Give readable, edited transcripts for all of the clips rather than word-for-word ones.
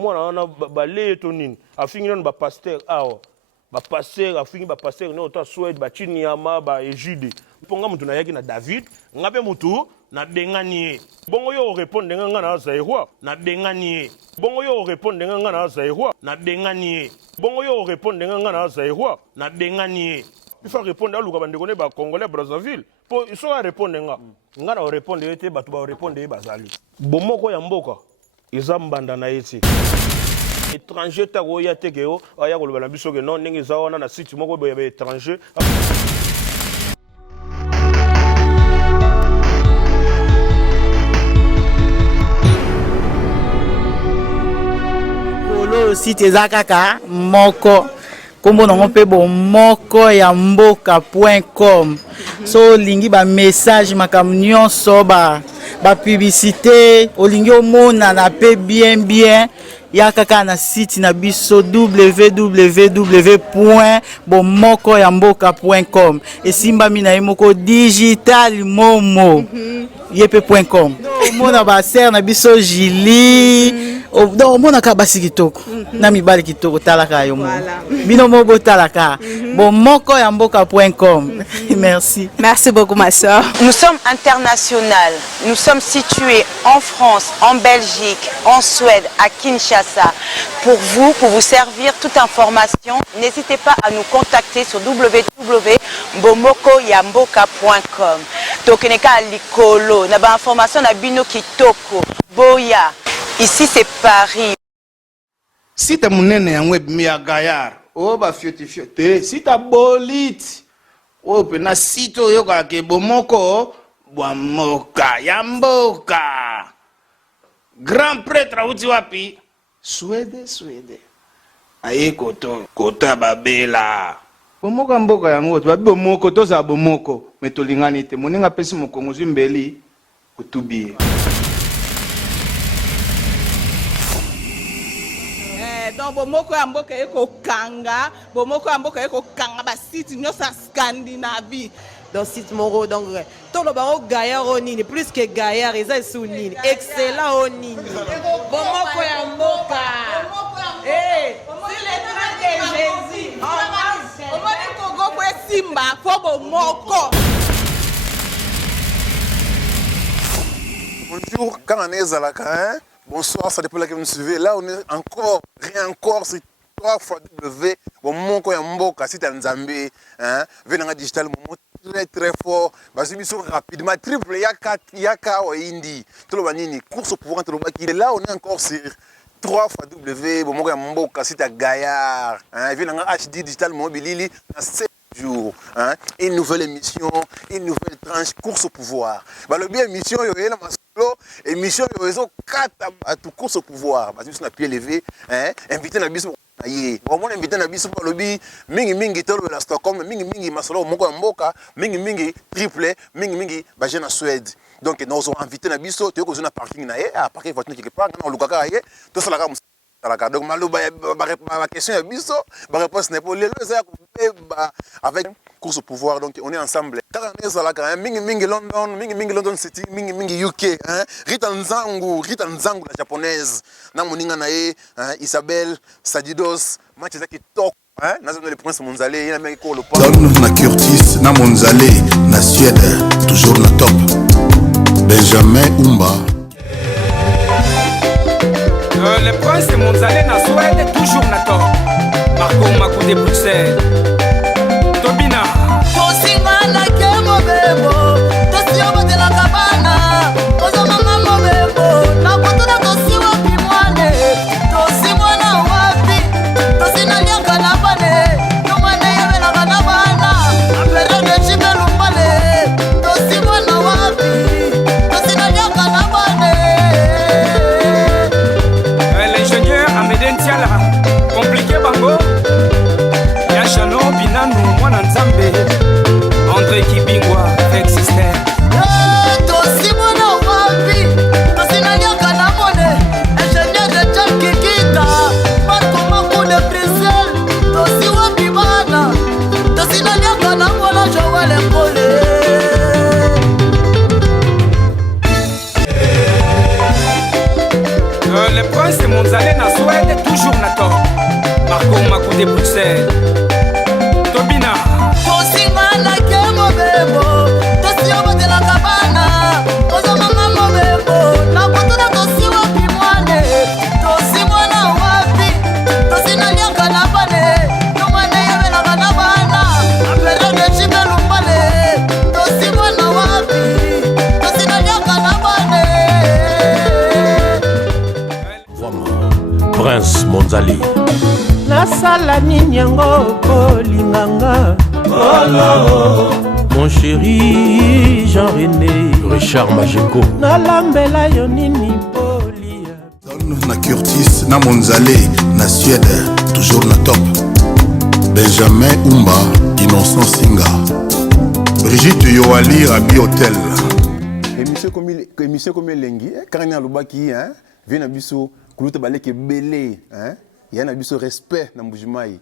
mwana wana balé tonine afingi non ba pasteur awa ba pasteur afingi ba pasteur no ta Suède ba Chinyama ba Ejide ponga mutu na yaki na David ngabe mutu na bengani bongo yo répondre nga na zairwa na bengani bongo yo répondre nga na zairwa na bengani bongo yo répondre nga na zairwa na bengani il faut répondre à luka bandeko ne ba Congolais Brazzaville po so répondre nga na répondre ete batu ba répondre bazali bomoko ya mboka eza mbanda na eti étranger ta ko ya teke yo aya ko lobala biso ke non ndenge za wana na site moko boya ba étranger polo site eza kaka moko kombo nango mpe bomoko ya mboka.com so olingi ba message makambo nyonso ba publicité olingi omona na pe bien ya kaka na site na biso www.bomokoyamboka.com esimbami na ye moko digital momo yepe.com omona ba ser na biso Julie donc omona ka basi kitoko na mibali kitoko talaka yo mo bino mo botalaka bomokoyamboka.com. Merci beaucoup ma soeur. Nous sommes internationaux. Nous sommes situés en France, en Belgique, en Suède, à Kinshasa. Pour vous servir toute information, n'hésitez pas à nous contacter sur www.bomokoyamboka.com. Tokeneka likolo, na ba information na bino kitoko. Boya. Ici c'est Paris. Si tu monene ya web mi ya Gayar, o ba fiote. Si ta bolit, o pe na sito yo ka ke bomoko bomoka yamboka. Grand prêtre uti wapi? Suède. Aye kota babela. Bomoko mboka yango babi bomoko toza bomoko metolingani te moninga pesi mokongo zimbeli kutubi. Donc bomoko ya mboka eko kanga ba site nyonso Scandinavie. Dans site moro donc tout le baro Gayar onini plus que Gayar eza sous nini excellent onini bomoko ya mboka C'est le train de Jésus. On va dire Congo pour Simba pour bomoko. Bonjour, quand on est à la hein? Bonsoir, ça dépend de laquelle vous nous suivez. Là, on est encore, c'est 3 fois W. Bon, mon coin mboka, si t'as un Zambie, hein, venant digital, très fort. Parce que sont rapidement triple, yaka ou indi. Tout le monde course au pouvoir, tout le monde qui est là, on est encore sur 3 fois W. Bon, mon coin mboka, si t'as Gayar, hein, venant HD digital mobile, 7 jours, hein, une nouvelle émission, une nouvelle tranche, course au pouvoir. Bah, le bien émission, il y a émission, il y a 4 à tout course au pouvoir. Parce que nous avons pied levé, hein, invité à la vraiment invité na biso pa lobi mingi tolo la Stockholm mingi masolo moko mboka mingi triple mingi ba jeune na Suède. Donc nous avons invité na biso to ko zona parking na ye a parker voiture quelque part na lukaka ye to sala ka musala. Donc maloba ba question ya biso ba réponse n'est pas lelo ça avec course au pouvoir. Donc on est ensemble mingi London City mingi UK, hein, Rita Nzangu la japonaise na moninga na ye, hein, Isabelle Sadidos match za kitoko, hein, nazo le prince Monzale ina meki ko le pas Don na Curtis na Monzale na Suède toujours na top Benjamin Umba. Le prince Monzale na Suède toujours na top Marco Makou de Bruxelles. Tobina Tosingana ke mobebo Tosio de la cabana Ozomanga mobebo Na kutuna tosiwa kimwane Tosimwana wapi Tosina nyaka na bane Tumane yewe na kanabana Apere de chibe lumbale Tosimwana wapi Tosina nyaka na bane L'ingénieur Amédène Tiala compliqué bango Yachano Binanu Mwana Nzambe André Kibingwa Exister Tosimwana wapi Tosina nyaka na bane Ingénieur de John Kikita Marco Makou de Bruxelles Tosiwa bibana Tosina nyaka na bane Joël Mbole Le prince Monzale na Suède de Bruxelles. Tobina. tosingana ke mobembo tosiobotelaka bana ozomanga mobembo na kotuna tosiwa kimwane tosimwana wapi tosinaliaka na bane tomwana yebelaka na bana aperiode cibelumbale tosimwana wapi tosinaliaka na bane Prince Monzali. nasala nini yango kolinganga mon chéri Jean-René Richard Majeko. nalambela yo nini polia na Curtis na Monzale na Suède toujours na top. Benjamin Umba Innocent Singa. Brigitte Yoali Rabi Hotel. Émission comme Lengi, Karina Lubaki, vient à Bissou, Koulouta Balek Belé, il y a un abisso respect dans Mboujimai,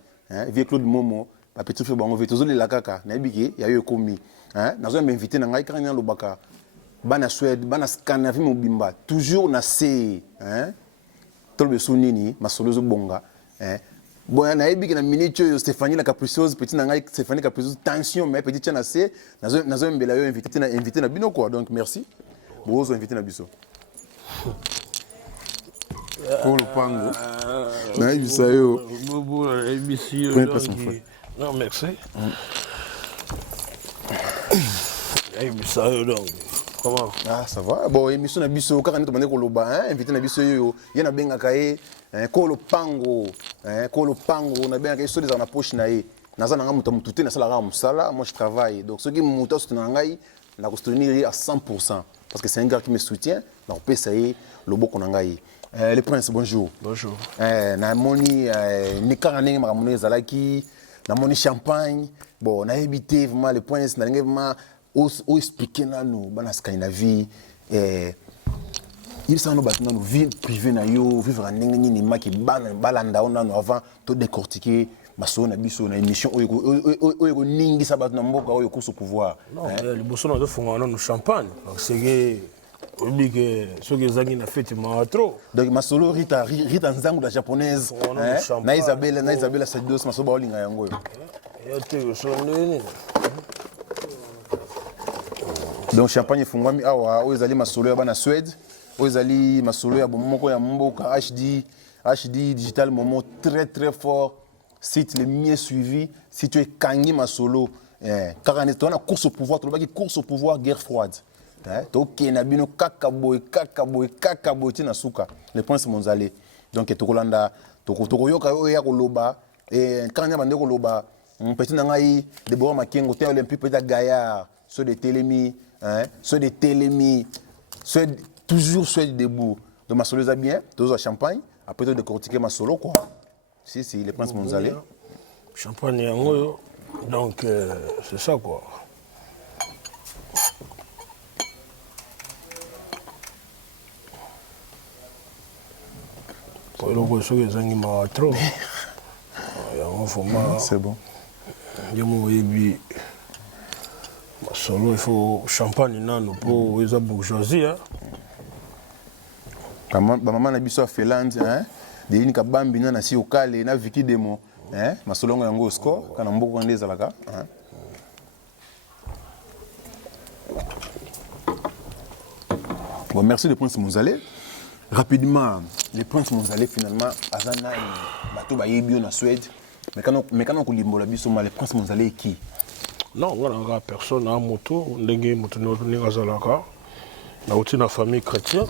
vieux Claude Momo, la petite fille Bango, tous les Lakaka, Nabiki, il y a eu commis, nous avons invité dans Karina Lubaka, Bana Suède, Bana Scandinavie Mobimba, toujours na C, tout le Sounini, ma solozo bonga, bon, on a ébi que la minute Stéphanie la capricieuse, petite nangai Stéphanie capricieuse, tension, mais petite chana C, nous avons invité na bino quoi, donc merci. Vous avez invité na biso. Pour le pango. Na ibisa yo. Non, merci. Ibisa yo donc. Comment? Ah, ça va. Bon, émission na biso, quand on est demandé koloba, invité na biso yo, y na benga kaé, kolo pango, on a bien kaé sur les en poche na e. Naza nanga mutu na sala musala, moi je travaille. Donc ce qui muta sur nangai, na soutenir à 100%. Parce que c'est un gars qui me soutient, donc peut ça y le beau qu'on a eu. Le prince, bonjour. Bonjour. Na moni Nikarane makamune zalaki, na moni champagne. Bon, on a évité vraiment le prince, na vraiment o expliquer na nous, bana Scandinavie. Il s'en bat dans nos vies privées na yo, vivre en ningni ni maki balanda on nous avant tout décortiquer. Maso na biso na émission oyo ningi sabat na mboka oyo kuso pouvoir. Non, le bosso na fonga no champagne. C'est que obi que ce que zangi na fête ma trop. Donc masolo Rita nzangu la japonaise. Na Isabella Sadios maso ba olinga yango yo. Ya te so nini. Donc champagne fungwami awa oyo zali masolo ya bana Suède, oyo zali masolo ya bomoko ya mboka HD digital moment très très fort. Site le mieux suivi, si tu es Kangi Masolo, car on est en course au pouvoir, tu as course au pouvoir, guerre froide. Tu as bino kakaboy, tu na suka, le prince Monzale. Donc tu Rolanda, tu yoka oya koloba, et quand on a koloba, petit nangai, Deborah Makengo, tu es olympique peut-être Gaillard, ceux de Télémi, ceux toujours debout. Donc Masolo est bien, tu as champagne, après tu as décortiqué Masolo quoi. Si, les princes Monzale. Champagne et Angoyo. Donc, c'est ça quoi. Pour le coup, les gens m'ont trop. C'est bon. Il faut champagne pour les bourgeoisie. Maman a biso Finlande, de ni kabambi na si okale na Vicky Demo, masolongo yango score kana mboko ndeza laka. Bon, merci le prince Monzale. Rapidement, le prince Monzale finalement azana bato ba yebio na Suède. Mais quand on limbola biso le prince Monzale est qui? Non, voilà, personne a moto, ndenge moto ni azalaka. Na outi na famille chrétienne.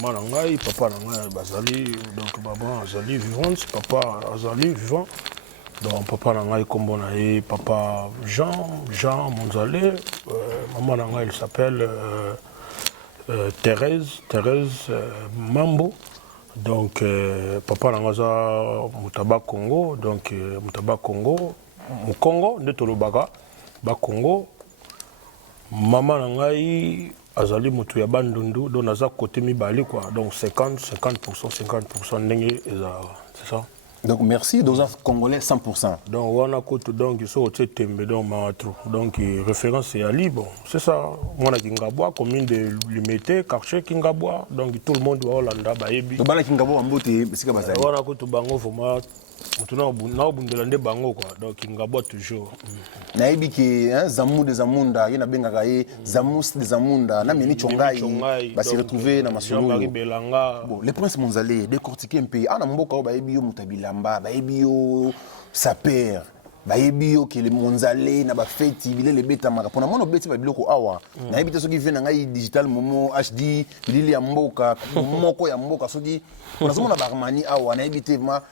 Maman nangai, papa nangai bazali, donc maman azali vivante, papa azali vivant. Donc papa nangai kombo na ye, papa Jean Monzale, maman nangai il s'appelle Thérèse Mambo. Donc papa nangai za Mutaba Congo, donc Mutaba Congo, Mukongo nde tolobaka ba Congo. Maman nangai azali mutu ya bandundu donc naza côté mibali quoi donc 50% ndenge c'est ça. Donc merci, donc Congolais 100%. Donc on a côté donc ils sont au tembe donc maatro. Donc référence c'est Ali bon, c'est ça. Moi na Kingabwa commune de Limité, quartier Kingabwa. Donc tout le monde doit Hollanda ba yebi. To bana Kingabwa mbote bisika bazali. On a côté bango vraiment mutuna bundela bango quoi. Donc Kingabwa toujours. Na yebi ki Zamu de Zamunda, yena bengaka ye Zamus de Zamunda, na meni chongai ba se retrouver na masolo. Bon, les princes Monzalé décortiquer un peu. Ana mboka ba yebi yo mutabilamba, ba yebi yo saper. Ba yebi yo ke le Monzalé na ba feti bile le beta maka. Pona mono beti ba biloko awa. Na yebi te soki vena ngai digital momo HD bilili ya mboka, moko ya mboka soki on a somona barmani awa na yebi te ma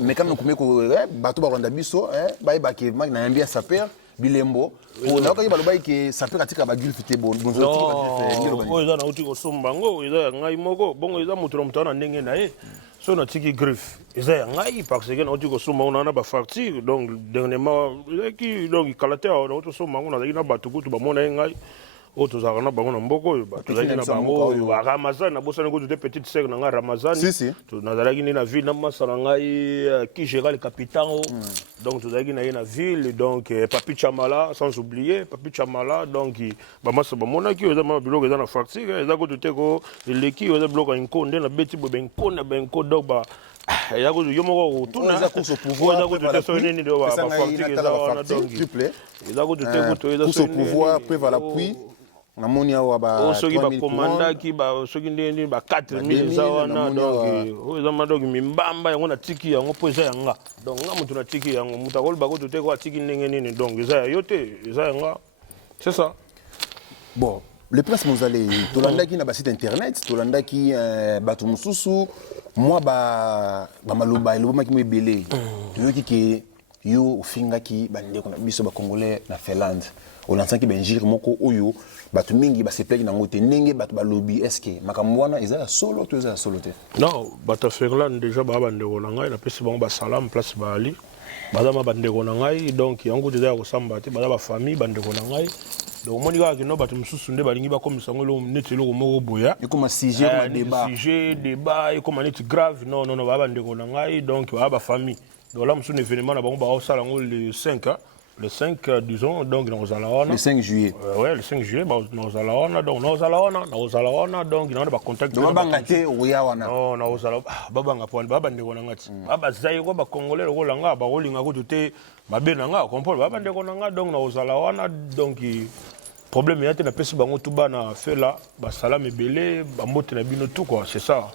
mais quand on kumeko bato ba rwanda biso ba yeba ke ma na yambia saper bilembo on a ka baloba ke saper atika ba gulf te bon bonzo tika ba o eza na uti ko sombango eza ngai moko bongo eza mutu mutana ndenge na ye so na tiki griffe eza ngai parce que na uti ko sombango na ba facture donc dernièrement qui donc kalater na uti sombango na na bato kutu ba mona ngai autres arana bango na mboko tozali na bango Ramazan na bosana ko de petite sœur na Ramazan to nazalaki na ville na masala ngai qui gère le capitaine donc tozalaki na ville donc Papi Chamala sans oublier Papi Chamala donc ba masa ba mona ki oza ma biloko eza na facture eza ko te ko leki oza biloko nkonde na beti bo ben kona ben ko donc ba ya ko yo moko tuna eza ko so pouvoir eza ko te so nini do ba facture eza wana donc eza ko te ko to eza so pouvoir peut va l'appui na moni awa ba soki ba komandaki ba soki ndeni ba 4000 za wana donc oza ma donc mimbamba yango na tiki yango po eza yanga donc nga mutu na tiki yango mutu akoloba ko te ko tiki ndenge nini donc eza yo te eza yanga c'est ça. Bon, le prince Monzalé tolandaki na ba site internet tolandaki bato mususu moi ba maloba eloba ki mo ebele toyoki ke yo ofingaki bandeko na biso ba congolais na Finlande olansaki benjir moko oyo bato mingi ba sepleki na ngote ndenge bato ba lobby est-ce makambo wana eza solo to eza solo te non bato Finlande déjà ba bandeko na ngai na pesi bango ba salam place ba ali baza ma bandeko na ngai donc yango déjà ko samba te baza ba famille bandeko na ngai donc moni ka kino bato mususu nde balingi ba komisa ngolo neti loko moko boya et comme sujet comme débat et comme neti grave non ba bandeko na ngai donc ba famille donc là mususu événement na bango ba osala ngo le 5 le 5 disons donc nous allons le 5 juillet ouais le 5 juillet nous allons donc nous allons donc on a ba contact donc bangate oya wana non nous allons babanga point baba ndeko na ngati baba zayi ko ba congolais ko langa ba kolinga ko te mabe na nga comprendre baba ndeko na nga donc nous allons donc problème ya te na pesi bango tout bana fela ba salam ebele ba mbote na bino tout quoi c'est ça.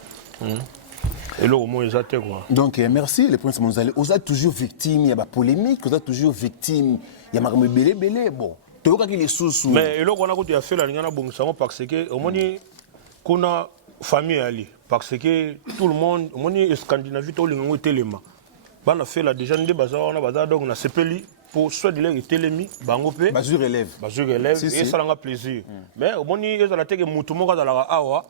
Et là, au moins, ils quoi. Donc, merci, le prince Monzalé. Vous êtes toujours victime, il y a des polémiques, vous êtes toujours victime, il y a des belé, bon. Tu vois qu'il est sous. Mais là, on a fait la ligne parce que, au moins, qu'on a famille ali parce que tout le monde, au moins, Scandinavie, tout le monde est élément. On a fait la déjà, on a donc on a sepeli pour soit de l'air télémi, bangopé. Bazur élève. Et ça a plaisir. Mais au moins, il y a la tête que Moutoumora dans la awa.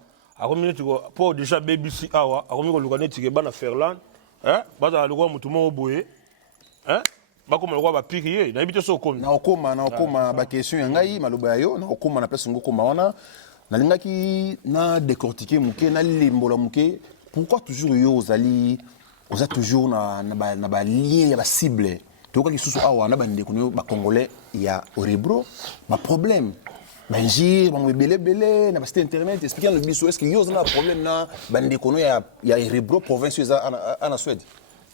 Pour déjà BBC awa akomi ko lukane tike bana Ferland baza lukwa mutu mo boye bakoma lukwa ba pikiye na ibite so komi na okoma ba question ya ngai maloba yo na okoma na pesa ngoko mawana na lingaki na décortiquer muke na lembola muke pourquoi toujours yo ozali oza toujours na ba lien ya ba cible toka kisusu awa na bande ko ba congolais ya orebro ba problème Benjir, belé, na site internet, expliquant le biso, est-ce qu'il y a un problème na bande kono ya Erebro province en Suède?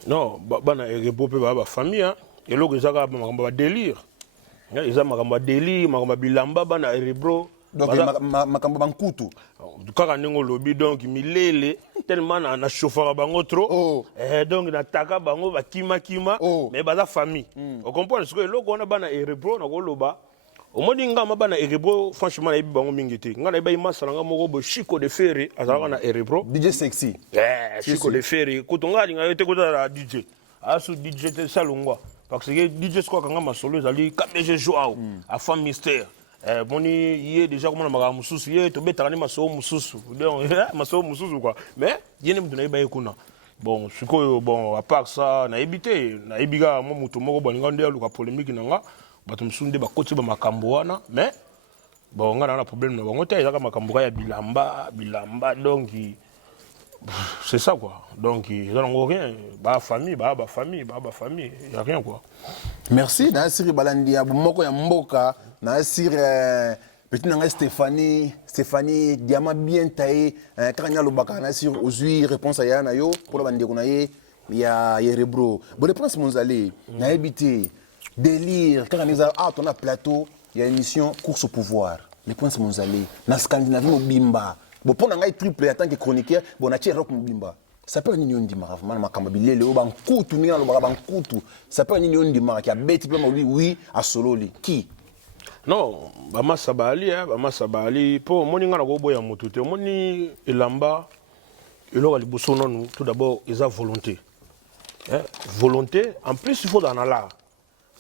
Non, bana Erebro pe ba famille hein, et loko ezaka makamba délire. Eza makamba délire, makamba bilamba bana Erebro. Donc makamba bankutu. Kaka ndingo lobi donc milele tellement na chauffeur bango trop. Donc na taka bango ba kima mais baza famille. On comprend ce que loko na bana Erebro na ko loba. Au moins nga mabana Erebro franchement na ibi bango mingiti nga na iba masala nga moko bo Chico de Ferry azala na Erebro DJ sexy Chico de Ferry kutonga linga yote kota la DJ asu DJ te salungwa parce que DJ squad nga masolo ezali KBG Joao a femme mystère moni yé déjà comme na maka mususu yé to betaka ni maso mususu donc maso mususu quoi mais yene mtu na iba ekuna bon sikoyo bon à part ça na ibité na ibiga mo mutu moko boninga ndia luka polémique nanga bato msunde bakoti ba makambo wana mais bon nga na problème na bango te ezaka makambo ya bilamba donc C'est ça quoi. Donc ils n'ont rien. Bah famille, il y a rien quoi. Merci. Dans Siri Balandi, Moko ya Mboka, dans Siri petit Stéphanie, diamant bien taillé, quand il y a le bac, dans Siri Ozui, réponse à Yana yo, pour la bande il y a Rebro. Bon, le prince Monzalé, n'a habité, délire, quand on a plateau, il y a une émission course au pouvoir. Le prince Monzalé, dans Scandinavie, au Bimba. Bon, pour un triple en tant que chroniqueur, bon, on a tiré rock Mobimba. Ça peut être une union de marque, man, Makambabile, le Bankutu, Milan, le Bankutu. Ça peut être une union de marque qui a bêti, oui, à solo, qui? Non, Bama Sabali, pour Moninga na Gobo ya Motute, Moni Elamba, il aura les bossons, tout d'abord, ils ont volonté. Volonté, en plus, il faut dans l'art.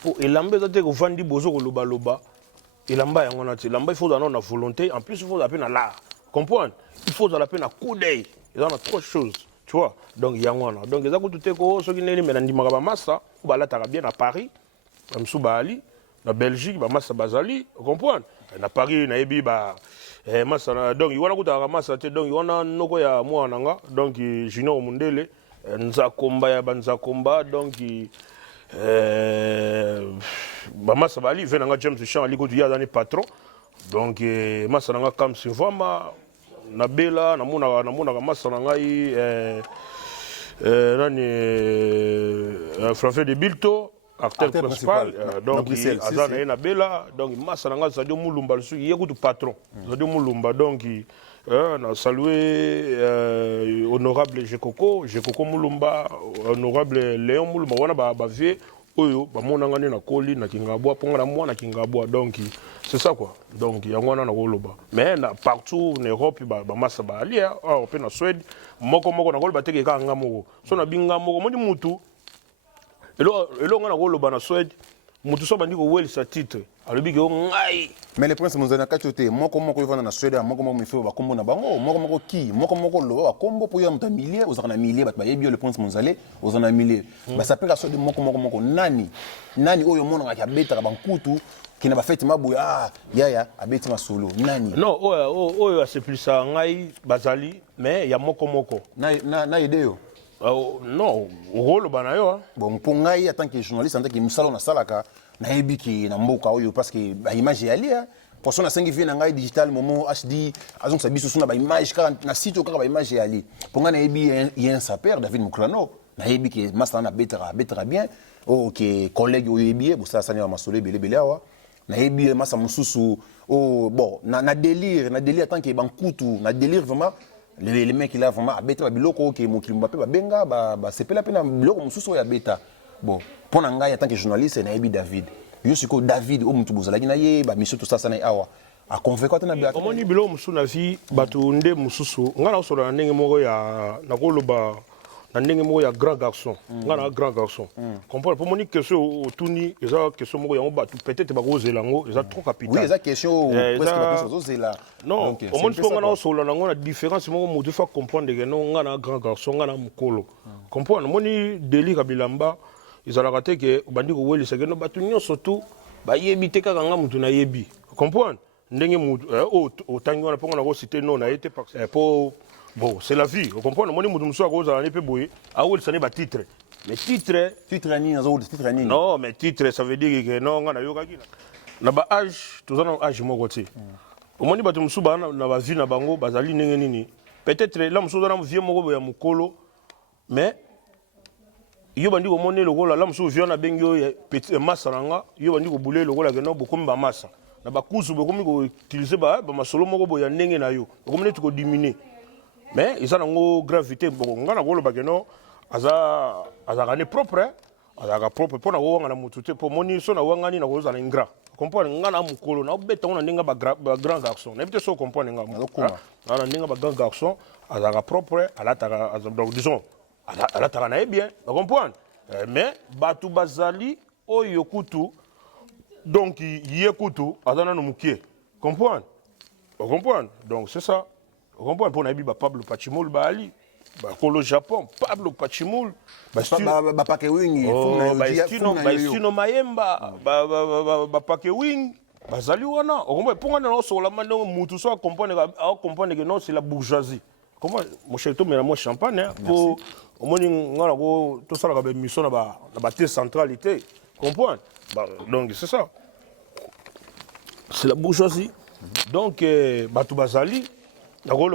Pour Elamba, il faut vendre bozo au loba. Elamba, il faut dans la volonté, en plus, il faut la peine à l'art. Comprendre? Il faut dans la peine à coup d'œil. Il y en a trop de choses. Tu vois? Donc, il y a un. Donc, il y a tout ce qui est maintenant, Massa, ou là, tu as bien à Paris, comme Soubali, en Belgique, Massa Bazali, vous comprenez? À Paris, il y a Massa. Donc, il y a un Massa, donc, il y a un Nogoya Mouananga, donc, Junior Mundele, Nzakomba, Banzakomba, donc, Massa Bali, Venanga James Champ, il y a un patron. Donc, Massa Nanga Kam Sivama, Nabela, Namuna Massa Nangai, François de Bilto, acteur principal. Donc, Azana Nabela, donc Massa Nanga Sadio Moulumba, il y a un patron. Sadio Moulumba, donc, on a salué honorable Jekoko Moulumba, honorable Léon Moulumba, on a bavé. Oyo bamonanga na koli na kingabwa ponga na mwana kingabwa donc c'est ça quoi donc ya ngwana na koloba mais partout en Europe ba massa ba ali pe na Suède moko na koloba teke ka ngamoko so na binga moko moni mutu elo ngana koloba na Suède mutu so bandi ko weli sa titre alobi ke ngai mais le prince Monzana kachote moko yvana na Suède moko mifo ba kombo na bango moko ki moko lo ba kombo po ya muta millier ozana millier ba yebi le prince Monzalé ozana millier ba sapela Suède moko nani oyo mona ngaki abeta ba nkutu kina ba fete mabuya yaya abeti masolo nani non oyo asepelisa ngai bazali mais ya moko na ideo non rôle banayo bon pour ngai en tant que journaliste en tant que musalo na salaka na ebiki na mboka oyo parce que ba image ya lia pour son na 5 vie na ngai digital momo HD azon sa biso suna ba image ka na site ka ba image ya li pour ngai na ebi yen sa père David Mukrano na ebiki master na betera bien OK collègue oyo ebi bo ça sanya masolo belé awa na ebi masa mususu bon na délire en tant que bankutu na délire vraiment les mecs là vraiment abeta biloko ke mokili Mbappé ba benga ba sepela pena biloko mususu ya beta bon pour ngai en tant que journaliste na ebi David yo siko David o mutu bozalaki na ye ba mission tout ça na awa a convaincre na bia omoni biloko mususu na vie batu nde mususu ngana osola na ndenge moko ya nakoloba na ndenge moko ya grand garçon ngana grand garçon comprendre pour moni question otuni eza question moko yango batu peut-être ba kozela ngo eza trop capital oui eza question presque ba kozela non omoni po ngana osola nango na différence moko mutu fa comprendre que non ngana grand garçon ngana mukolo comprendre moni délire bilamba ezalaka te ke bandi ko welisa ke no batu nyonso tu bayebi te kaka nga mutu na yebi comprendre ndenge mutu otangi wana ponga na ko citer non na été pour bon c'est la vie vous comprenez moni mutu muso ko zala ne pe boye a welisa ne ba titre mais titre ni nazo titre ni non mais titre ça veut dire que non nga na yokaki na ba âge tozana âge moko te omoni batu muso ba na ba vie na bango bazali ndenge nini peut-être là muso zana vie moko ya mukolo mais yo bandi ko monner le gola la muso viona bengo petit massa nanga yo bandi ko bouler le gola ke no bokomi ba massa na ba kusu bokomi ko utiliser ba masolo moko boya ndenge na yo bokomi tu ko diminuer mais ils ont une gravité bon ngana ko lo ba ke no aza gane propre aza propre pour na wo ngana mutu te pour moni so na wangani na ko za na ingra comprendre ngana mukolo na beta ona ndinga ba grand garçon na bete so comprendre ngam na ndinga ba grand garçon aza propre alata donc disons ala takana bien vous comprenez mais batu bazali oyo kutu donc yé kutu azana no mukie comprendre vous comprenez donc c'est ça vous comprenez pour nabi ba Pablo Pachimoul ba ali ba kolo Japon Pablo Pachimoul ba pake wing ba stino mayemba ba pake wing bazali wana vous comprenez pour ngana no sola mando mutu so comprendre que non c'est la bourgeoisie comment mon cher to mais moi champagne pour au moins ngala ko to sala ka mission na ba centralité comprendre donc c'est ça c'est la bourgeoisie donc batu bazali D'accord,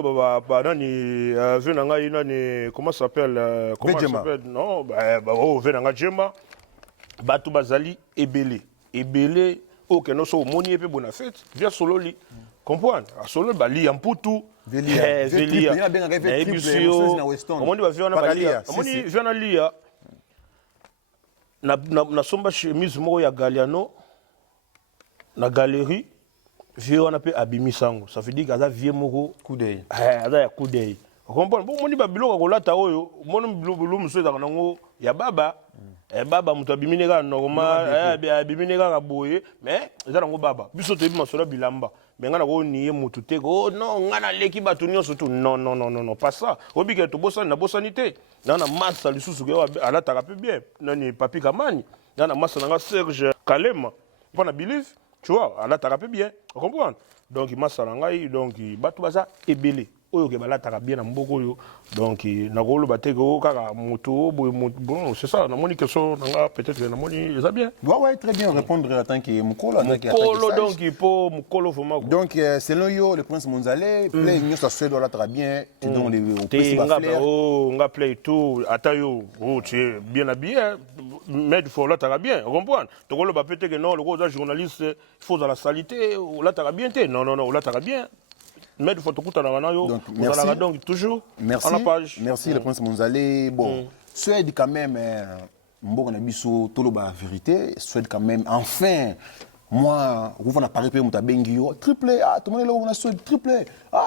comment ça s'appelle non, Venanga Djemba, Batu Bazali, Ebele. Ebele, ok, non, so, moni epe bona fête, via solo li. Comprendre? A solo, bali, en poutou. Velia. Velia. Omoni va via na balia. Omoni via na lia. Na somba chemise moko ya Galiano, na galerie. Vieux on appelle abimisango, ça veut dire qu'aza vieux moko coup d'œil. Aza ya coup d'œil. Vous comprenez? Bon moni ba biloko ko lata oyo, moni biloko muso za nango ya baba. Baba muto abimineka normal, abimineka ka boye, mais eza nango baba. Biso to bima sola bilamba. Mais ngana ko nié mutu te ko non ngana leki batu nyonso tu non pas ça. Obi ke to bossa na bossanité. Nana massa lisusu ko alata ka peu bien. Nani papi kamani. Nana massa nanga Serge Kalema. Pas na believe. Tu vois, on a tapé bien, vous comprenez? Donc, il m'a salangai, donc, il bat tout ça, et belé. Oyo ke bala taka bien na mboko yo. Donc, na golo bateko kaka moto, bon, c'est ça, na moni question, peut-être na moni, ça bien. Ouais, très bien, répondre en tant que Mukolo. Mukolo, donc, il faut Mukolo vraiment. Donc, selon yo, le prince Monzale, play union ça se doit très bien, tu donnes les principal. On a play tout, atayo, tu es bien habillé, mais il faut là t'as bien, vous comprenez? Tu golo ba peut-être que non, le gros journaliste, il faut dans la salité, là t'as bien, non, là t'as bien. Mais il faut tout donc, merci. Donc, toujours merci. À la page. Merci, le prince Monzale. Bon, Suède quand même, bon, on a biso tout la vérité. Suède quand même, enfin, moi, vous on a parlé pour Benguio, triplé, tout le monde est là, on a Suède, triplé,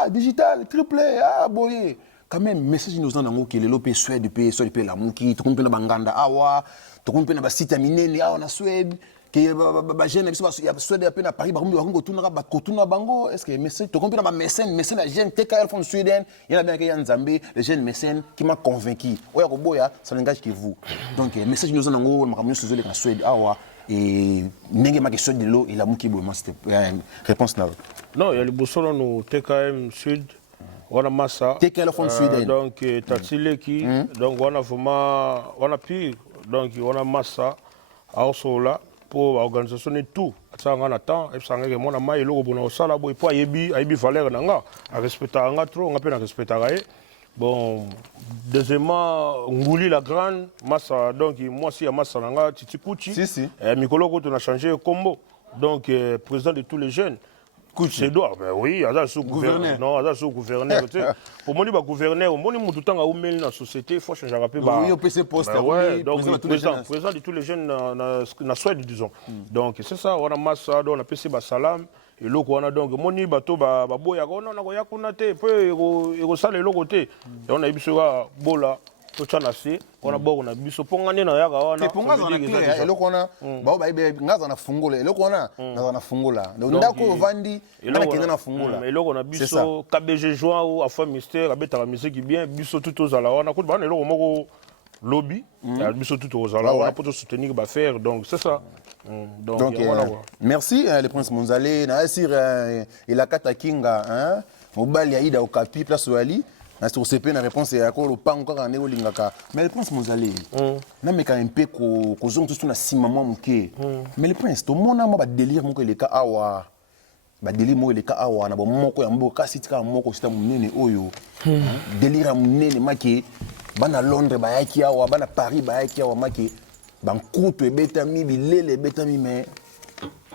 digital, triplé, boyé. Quand même, message nous en a qui est l'opé Suède, Suède, la mouki, tout le monde est banganda, tout le monde est site minene, on a Suède. Que ba jeune ya Suède à peine à Paris ba ko tuna bango est-ce que message to comprendre ba mécène la jeune TKL from Sweden il y a bien que ya Nzambe les jeunes mécènes qui m'a convaincu oya ko boya ça n'engage que vous donc message nous en makamyo sozole ka Suède awa et ndenge ma question de l'eau et la muki bo réponse là non il y a le bosolo no TKM Sud wana massa TKL from Sweden donc tatileki donc wana vraiment wana pire donc wana massa also là pour l'organisation et tout. Ça on attend et ça on a mon maille logo pour ça là pour yebi valeur nanga à respecter anga trop on appelle à respecter bon deuxièmement nguli la grande massa donc moi si à massa nanga titikuchi si mikolo ko on a changé combo donc président de tous les jeunes c'est droit ben oui ça sous gouverneur non ça sous gouverneur tu sais pour moi ba gouverneur moi ni mutu tanga umeli na société faut changer rapide ba oui au PC poste oui donc président de tous les jeunes na Suède disons donc c'est ça on a massa on a PC ba salam et loko on a donc moni bato ba boya ko non na ko yakuna te pe ego sala loko te et on a biso bola Tochanasi, on a bon, on a biso pongane na yaka wana. Te ponga na clé, eloko wana, ba ba ibe ngaza na fungola, eloko wana, ngaza na fungola. Ndako vandi, na kenda na fungola. Eloko na biso KBG joint ou affaire mystère, abeta la musique bien, biso tout aux ala wana, ko ba eloko moko lobby, biso tout aux ala wana pour soutenir ba faire, donc c'est ça. Donc merci le prince Monzale, na asir il a kata kinga, hein, mobali ya ida okapi place wali. Sur CP na réponse est encore au pas encore en lingaka mais le prince Monzale na meka un peu ko zongo tout na sima moi muke mais le prince to mona mo ba délire moko le ka awa ba délire mo le ka awa na bo moko ya mboka sitika moko sita munene oyo délire munene make bana Londres ba yaki awa bana Paris ba yaki awa make bankuto ebetami bilele ebetami mais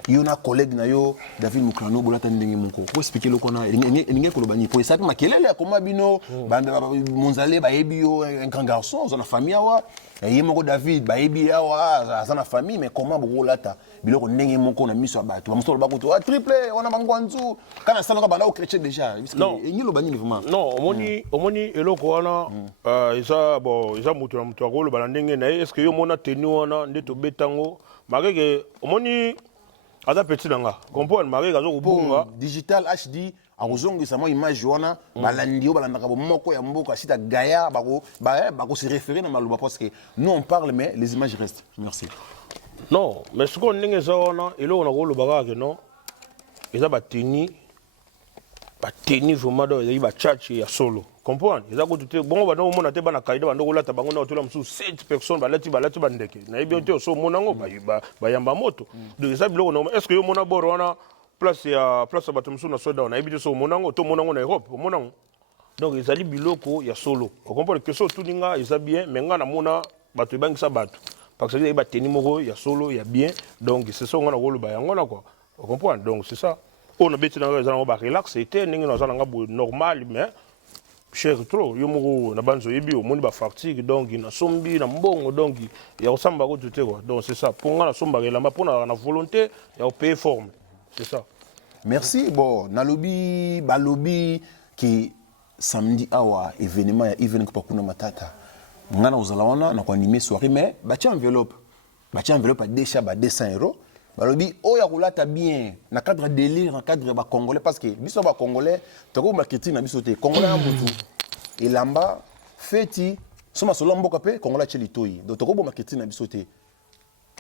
yo na collègue na yo David Mukrano bolata ndenge moko ko expliquer lo kona ninge ko lo bani pour ça makelele akoma bino banda Monzale ba yebi yo un grand garçon dans la famille awa et moko David ba yebi awa dans la famille mais comment bolata biloko ndenge moko na miso ba to mosolo ba ko to triplé on a bangwanzu kana salanga bana au chrétien déjà non ninge lo bani vraiment non omoni eloko wana isa bon isa mutu na mutu akolo bana ndenge na est-ce que yo mona tenu wana ndeto betango makeke omoni ada petit nanga comprendre mari gazo kubunga digital HD akuzongisa mo image wana balandi yo balandaka moko ya mboka sita gaya bako se référer na maloba parce que nous on parle mais les images restent merci non mais ce qu'on ndenge za wana elo na ko lobaka que non eza bateni bateni vraiment donc ezali bachache ya solo comprendre eza kutu te bongo bando omona te bana kaida bando kolata bango na otola mosusu 7 personnes balati bandeke nayebi te oso omonango bayamba moto donc eza biloko normal est ce que yo mona boro wana place ya bato mosusu na soda nayebi te so omonango to omonango na Europe omonango donc ezali biloko ya solo okomprendre que so otuninga eza bien mais nga namona bato ebangisa bato parce que ezali bateni moko ya solo ya bien donc c'est ça nga na koloba yango na quoi okomprendre donc c'est ça on a bêté dans les gens relax c'était n'ingé dans un endroit normal mais cher trop yo moko na banzo yebi au monde ba fatigue donc na sombi na mbongo donc ya osamba ko tout quoi donc c'est ça pour nga na somba la pour na volonté ya payer forme c'est ça merci bon na lobby ba lobby qui samedi awa événement ya event ko pakuna matata ngana uzala wana na ko animer soirée mais ba ti enveloppe a déjà ba 200 €. Balobi oya kulata bien na cadre délire na cadre ba congolais parce que biso ba congolais toko marketing na biso te congolais na mutu elamba feti soma solo mboka pe congolais cheli toyi donc toko bo marketing na biso te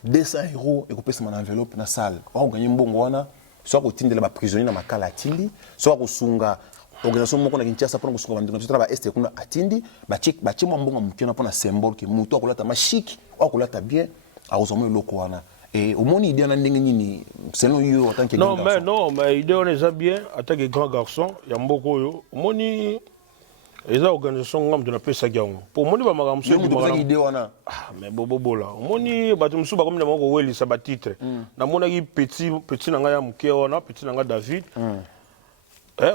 200 € et ko pesa na enveloppe na salle on gagner mbongo wana soit ko tindela ba prisonnier na makala atindi soit ko sunga organisation moko na Kinshasa pour ko sunga bandeko na ba est kuna atindi ba chi mbongo mukena pour na symbole que mutu akolata ma chic akolata bien a ozomo loko wana. Et au moins, il y a un selon you en tant que grand garçon. Non, mais il y a bien, en tant que grand garçon, il y a beaucoup. Au moins, il y a une organisation qui a fait ça. Pour moi, il y a une idée. Ah, mais bobo là. Au moins, il y a une idée comme il y a un titre. Il y a un petit David.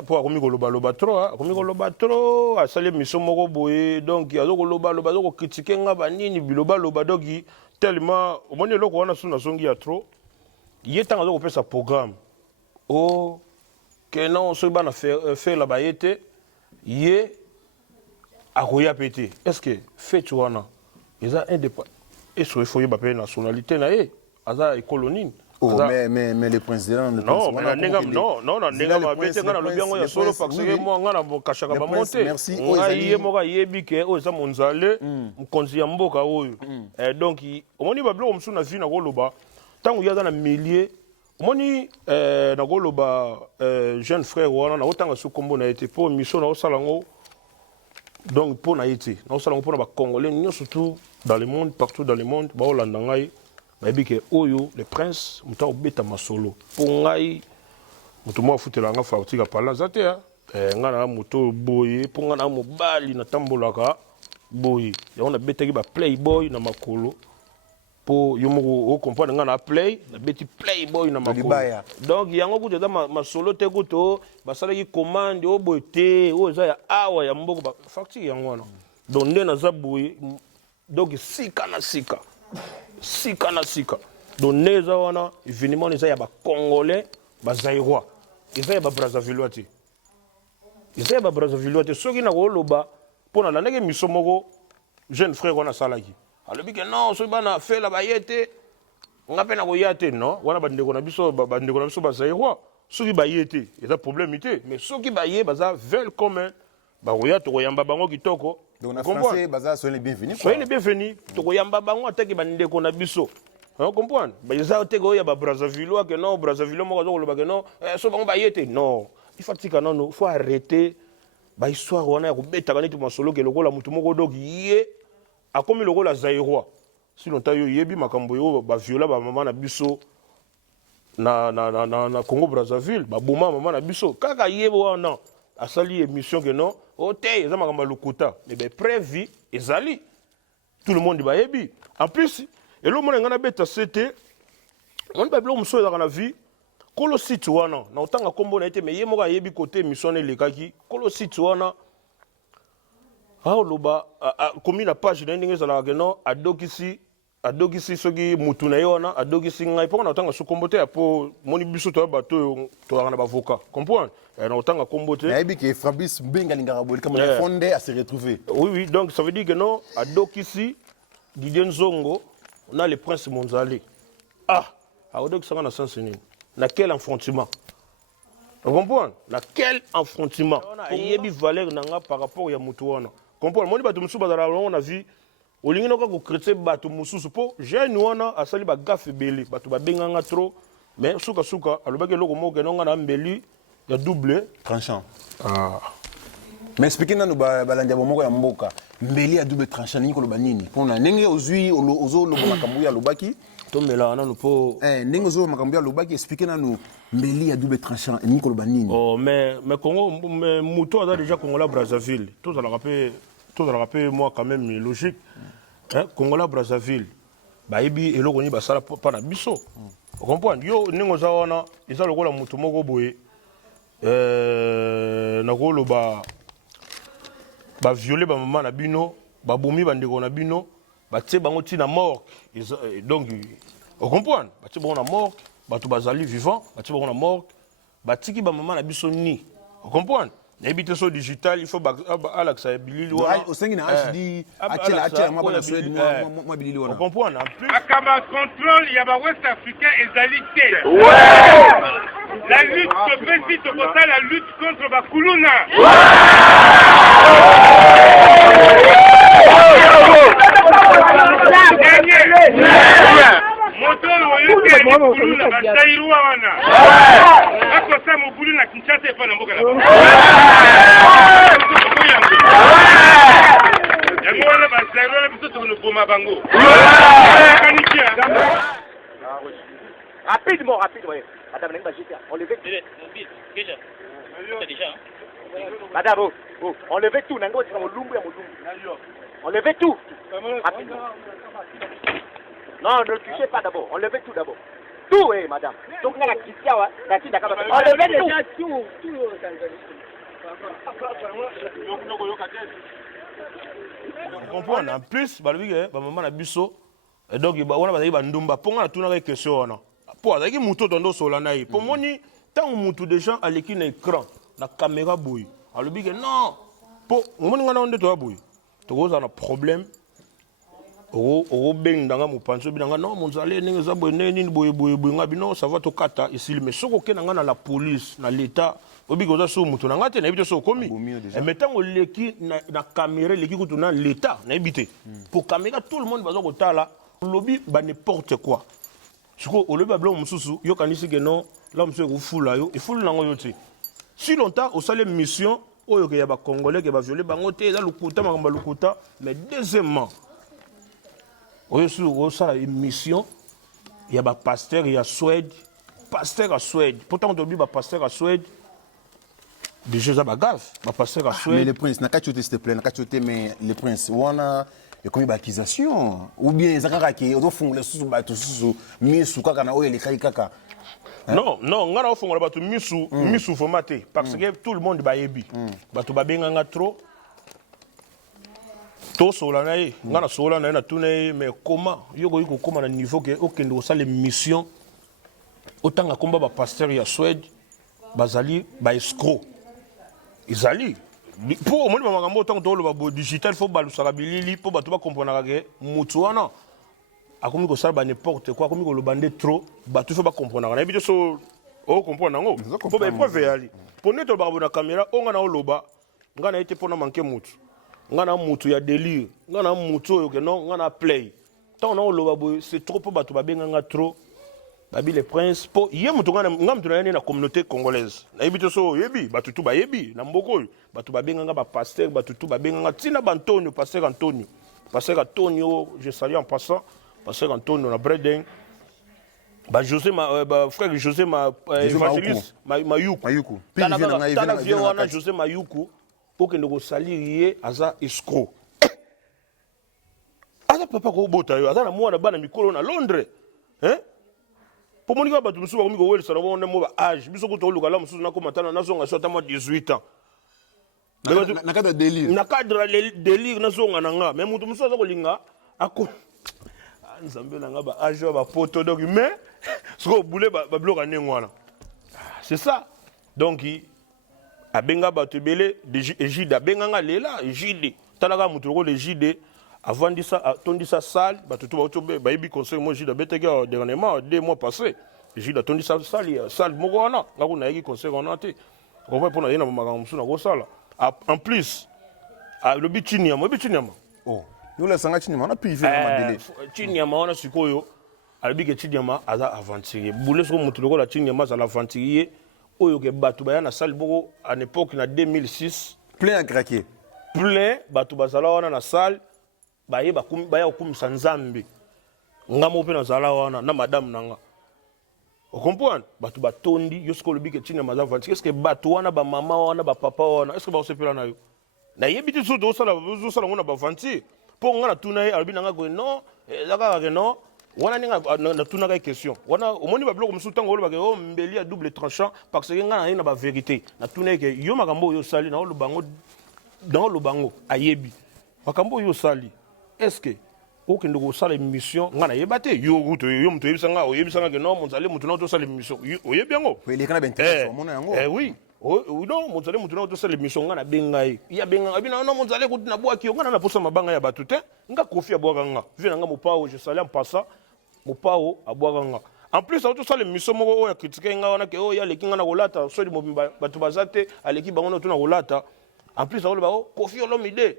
Pour akomi koloba trop asali mission moko boye donc yazo koloba zo critiquer nga banini biloba donc tellement au moins eloko wana suna songi ya trop yetanga zo kopesa programme oh que non so bana faire la bayete ye akoya pété est-ce que fait wana eza indépendant est-ce qu'il faut y ba nationalité na ye aza colonie. Oh, mais le président non, non, ma bête ngana lobi yango ya solo parce que moi ngana bokashaka ba monter. Merci. Oye moka yebi ke o za monzale mkonzi ya mboka oyo. Donc omoni ba blo msu na vie na koloba tangu yaza na milliers omoni na koloba jeune frère wana na otanga su kombo na été pour mission na osalango donc pour na été na osalango pour na ba congolais nyo surtout dans le monde partout dans le monde ba olanda ngai bayebi ke oyo le prince muta obeta masolo po ngai mutu mo afutela nga fartika pala zate ya nga na moto boye po nga na mobali na tambolaka boye ya on a betaki ba playboy na makolo po yo moko o comprendre nga na play na beti playboy na makolo donc yango kuto da masolo te kuto basalaki commande o bote o za ya awa ya mboko ba fartika yango wana donc nde na za boye donc sika na sika donc neza wana événement neza ya ba congolais ba zaïrois eza ya ba brazzaville te eza ya ba brazzaville te soki na koloba pona la ndenge miso moko jeune frère wana salaki alobi ke non so bana fait la bayete nga pe na koya te non wana bandeko na biso ba zaïrois soki bayete eza problème te mais soki baye baza welcome ba koya to koyamba bango kitoko. Donc en français, baza soyez les bienvenus. Soyez les bienvenus. Toko yamba bango ataki bande ko na biso. Vous comprenez? Ba za oteko ya ba Brazzaville que non Brazzaville mo ko ba que non so bango ba yete non. Il faut tika non, il faut arrêter ba histoire wana ya ko beta kaniti masolo ke lokola mutu moko dok yé akomi lokola zaïrois. Si longtemps yo yebi makambo yo ba viola ba mama na biso na Congo Brazzaville ba boma mama na biso kaka yebo wana asali émission que non oté eza makamba lokuta mais ben prévu ezali tout le monde bayebi en plus et le monde ngana beta c'était on ba blo muso za na vie kolo site wana na otanga kombo na été mais yemo ka yebi côté émission ne lekaki kolo site wana loba komi na page na ndenge za la que non adokisi soki mutu na yona adokisi ngai pona otanga su kombo te po moni biso to bato to na ba avocat comprendre na otanga kombo te na que Fabrice Mbenga lingara boli comme le fondé à se retrouver oui donc ça veut dire que non adokisi Didier Nzongo on a le prince Monzale adokisi na sens nini na quel affrontement vous comprenez na quel affrontement yebi valeur nanga par rapport ya mutu wana comprendre moni bato musu bazala on a vu olingi noka ko chrétien bato mususu po jeune wana asali ba gafe belé bato ba benganga trop mais suka alobaki loko moko nonga na mbeli Il y a double tranchant. Ah. Mais expliquez nous balandi bomoko ya mboka. Mbeli à double tranchant ni ko loba nini? Pona ndenge ozui ozo lobo makambo ya lobaki. To melana no po ndenge ozo makambo ya lobaki expliquez nous mbeli à double tranchant ni ko loba nini? Oh mais Congo mais Muto a déjà Congola Brazzaville. Tout ça le rappelle moi quand même logique. Hein Congola Brazzaville. Ba yebi eloko ni basala pa na biso. Vous comprenez? Yo ningo za wana eza lokola mutu moko boye. Na kolo ba violer ba maman na bino, ba bomi ba ndeko na bino, ba tse bango ti na mort. Donc vous comprenez? Ba tse bango na mort, ba to bazali vivant, ba tse bango na mort, ba tiki ba maman na biso ni. Vous comprenez? Na habité so digital, il faut ba Alexa bilili wana. Au sengi na HD, atela moi ba Suède moi bilili wana. Vous comprenez? En plus Akama contrôle ya ba West Africain égalité. Ouais! La lutte se fait si tu vois la lutte contre ba Kuluna. Moto oyoke ni Kuluna ba Tairua wana. Ako sa mo Kuluna Kinshasa pa na mboka na. Yango wana ba Tairua biso to no boma bango. Rapidement. Madame Nengba, on levait tout. Madame, on levait tout. On levait tout. Rapidement. Non, ne le touchez pas d'abord. On levait tout d'abord. Tout, madame. Donc, on a la Christian, on levait tout. Vous comprenez? En plus, maman a biso. Et donc, on a dit bandumba. Pour moi, tout n'a question. Pour azaki muto tondo solana yi. Pour moni tant mutu des gens à l'écran écran, la caméra boy. Alors bi que non. Pour moni ngana onde to boy. To goza na problème. O beng danga mu panso bi danga non monzale ninga za boy neni boy ngabi non ça va to kata ici mais soko ke nanga na la police na l'état. Obi goza so mutu nanga te na bito so komi. Et mettant o leki na caméra leki kutu na l'état na bité. Pour caméra tout le monde va zo tala lobby ba n'importe quoi. Si au lieu de blâmer Moussou, il y a des gens là, monsieur, il faut là, il faut là. Si longtemps, au salaire mission, il y a des Congolais qui vont violer, mais deuxièmement, au salaire mission, il y a des pasteurs, il y a Suède, pasteur à Suède. Pourtant, on dit pasteur à Suède. Déjà, ça va grave, pasteur à Suède. Mais le prince, n'a qu'à s'il te plaît, mais le prince, on a. Il y a combien d'accusations? Ou bien ils ont fait des sous misu kaka na oye les kaka. Non, on a fait des bateaux misu formaté parce que tout le monde va yebi. Bateau ba benga trop. To solana yi, ngana solana na tune mais comment yoko comment na niveau que aucun de ça les missions autant que combat ba pasteur ya Suède bazali ba escroc. Izali pour au moins makambo tant que le digital faut balusaka bilili pour bato ba comprendre que mutu wana akomi ko sala n'importe quoi akomi ko lo bande trop bato faut ba comprendre na biso so o comprendre ngo pour ba preuve yali pour neto ba na caméra on ngana oloba ngana été pour na manquer mutu ngana mutu ya délire ngana mutu yo que non ngana play tant on oloba c'est trop pour bato ba benga trop Babi le prince po ye mutu ngam tu na communauté congolaise na yebito so yebi batutu ba yebi na mboko batu ba benga ba pasteur batutu ba benga tina ba Antonio pasteur Antonio je salue en passant pasteur Antonio na Bredeng ba José ba frère José évangéliste Mayuku tana vieux wana José Mayuku pour que nous salirier aza escroc aza papa ko bota yo aza na mwana bana mikolo na Londres hein. Pour mon gars, tu me souviens que ça va mon âge. Je suis content de la musique. Na zonga sota moi 18 ans. Na cadre délire. Na cadre délire na zonga nanga. Mais mutu muso za kolinga ako. Nzambe nanga ba âge ba poto donc mais ce ko boule ba bloka nengwana. C'est ça. Donc a benga ba tebele ejide a benga nga lela ejide. Talaka mutu ko ejide. Avant de ça, tondi ça salle, bah ibi conseil moi j'ai d'abord dernièrement 2 mois passés, j'ai d'attendu ça salle mogona, là on a eu conseil on a été, on va pour na yena magambo na go sala. En plus, le bitiniama. Oh, nous la sanga tiniama on a pu faire ma délai. Tiniama on a sikoyo, albi ke tiniama aza aventurer. Boule so mutu ko la tiniama za l'aventurer, oyo ke bato baya na salle boko en époque na 2006 plein à craquer plein bato bazala wana na salle baya kokumisa nzambe nga mo pe nazala wana na madame nanga o comprendre bato batondi yo siko lobi ke tina maza vanti est-ce que bato wana ba mama wana ba papa wana est-ce que ba osepela na yo na yebi ti so do sala ngona ba vanti po nga na tuna ye alobi nanga ko non ezaka ke non wana ninga na tuna ka question wana omoni ba bloko musu tango lo ba ke o mbeli à double tranchant parce que nga na ba vérité na tuna ke yo makambo yo sali na lo bango dans le bango ayebi makambo yo sali est-ce que okende kosala émission nga nayeba te yo mutu oyebisanga ke non monzale mutu na tosala émission oyebi yango oui non monzale mutu na tosala émission nga nabenga ye ya benga bina non monzale kutu na bwaki nga na posa mabanga ya bato te nga kofi abwaka nga vi nanga mopao je salais en passant mopao abwaka nga en plus tosala émission moko oyo critiquer nga wana ke oyo aleki nga na kolata sodi mobimba bato baza te aleki bango na to na kolata en plus aloba kofi olomide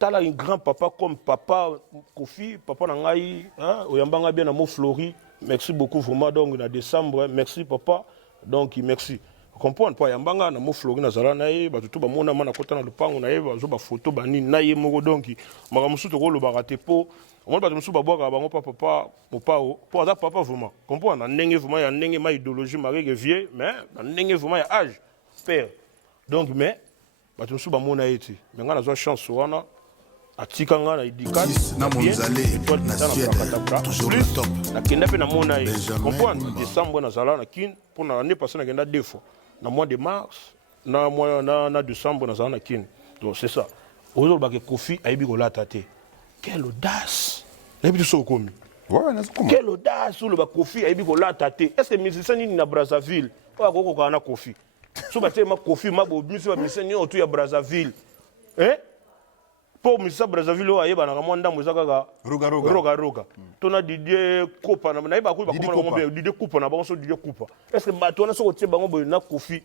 tala un grand papa comme papa Kofi, papa Nangaï, hein, oyambanga bien à Mo Flori. Merci beaucoup vraiment donc en décembre, merci papa. Donc merci. Comprendre pas yambanga na Mo Flori na zala nae, ba tout ba mona mana kota na lupango nae, ba zo ba photo ba ni nae moko donc. Maka musu to ko lo ba raté po. On ba musu ba boka ba ngo papa po za papa vraiment. Comprendre na ndenge vraiment ya ndenge ma idéologie mari vieux, mais na ndenge vraiment ya âge père. Donc mais ba musu ba mona eti. Mais nga na zo chance wana. Atikanga na idika na monzale na Suède toujours le top na kenda pe na mona ye comprendre décembre na zala na kin pour na année passée na kenda deux fois na mois de mars na décembre na zala na kin donc c'est ça ozo ba ke Kofi ayibi ko lata te quelle audace na bitu so komi ouais na so quelle audace le ba Kofi ayibi ko lata te est-ce que musicien ni na Brazzaville o ko ko na Kofi so ba te ma Kofi ma bo musicien ni otu ya Brazzaville hein pour Missa Brazzaville oyo ba na kamwanda muzaka ka roga tona Didier Coupa na ba ko ba ko Didier Coupa na ba so Didier Coupa est-ce que ba tona so ko tie bango boy na Kofi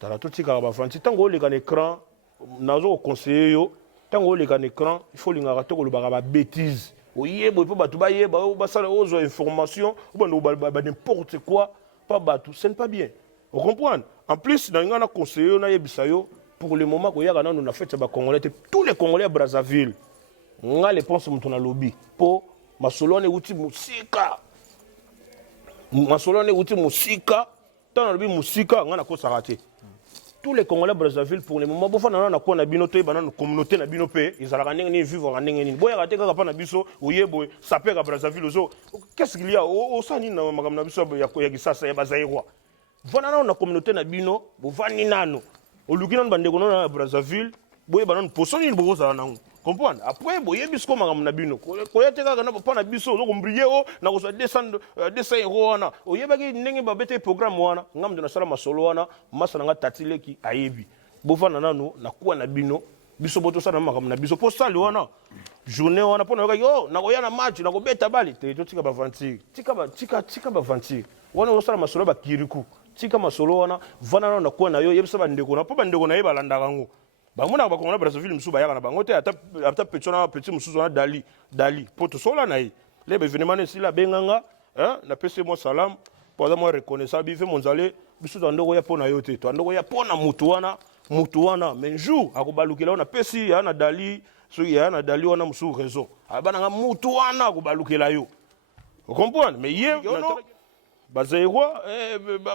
tala to tika ba fanti tango le kan écran nazo conseiller yo tango le kan écran il faut linga to ko lo ba bêtise oyebo po batu ba yeba ba sala ozo information ou ba n'importe quoi pas batu ce n'est pas bien vous comprenez en plus na ngana conseiller na yebisa yo pour le moment, nous avons fait Congolais, tous les Congolais à Brazzaville. Nous avons pensé que nous avons lobby. Pour Masolone outi musika. Masolone outi musika. Tant lobby musika, nous avons raté. Tous les Congolais à Brazzaville, pour le moment, nous avons fait une communauté na binope. Ils ont vivre en Nengeni. Si vous avez fait un biso, vous avez sapé à Brazzaville. Qu'est-ce qu'il y a au Sani na magam na biso ya kisasa ya bazairwa. Voilà na communauté na bino, vous vani nano. Au Lugina bandeko na Brazzaville, boye banon posoni ni boza nango. Comprendre? Après boye bisko magam na bino. Ko yateka kana pa na biso zo kombriye o na ko 200 € wana. Oyebaki ndenge ba bete programme wana, ngam de na sala masolo wana, masa nga tatileki ayebi. Bofana nano na kuwa na bino, biso boto sala magam na biso po sali wana. Journée wana pona yoka yo na ko yana match na ko beta bali, te to tika ba vanti. Tika ba vanti. Wana o sala masolo ba kiriku. Tika masolo wana vana na kuwa na yo yebisa bandeko na po bandeko na yeba landaka ngo bamona ba kongona Brazzaville musu bayaka na bango te ata petit musu na dali poto sola na ye le événement ici la benganga hein na pese mo salam pour moi reconnaissable bife monzale bisu ndoko ya pona yo te to ndoko ya pona mutu wana mais jour akobalukela na pesi ya na dali so ya na dali wana musu raison abana nga mutu wana akobalukela yo vous comprenez mais ye bazairwa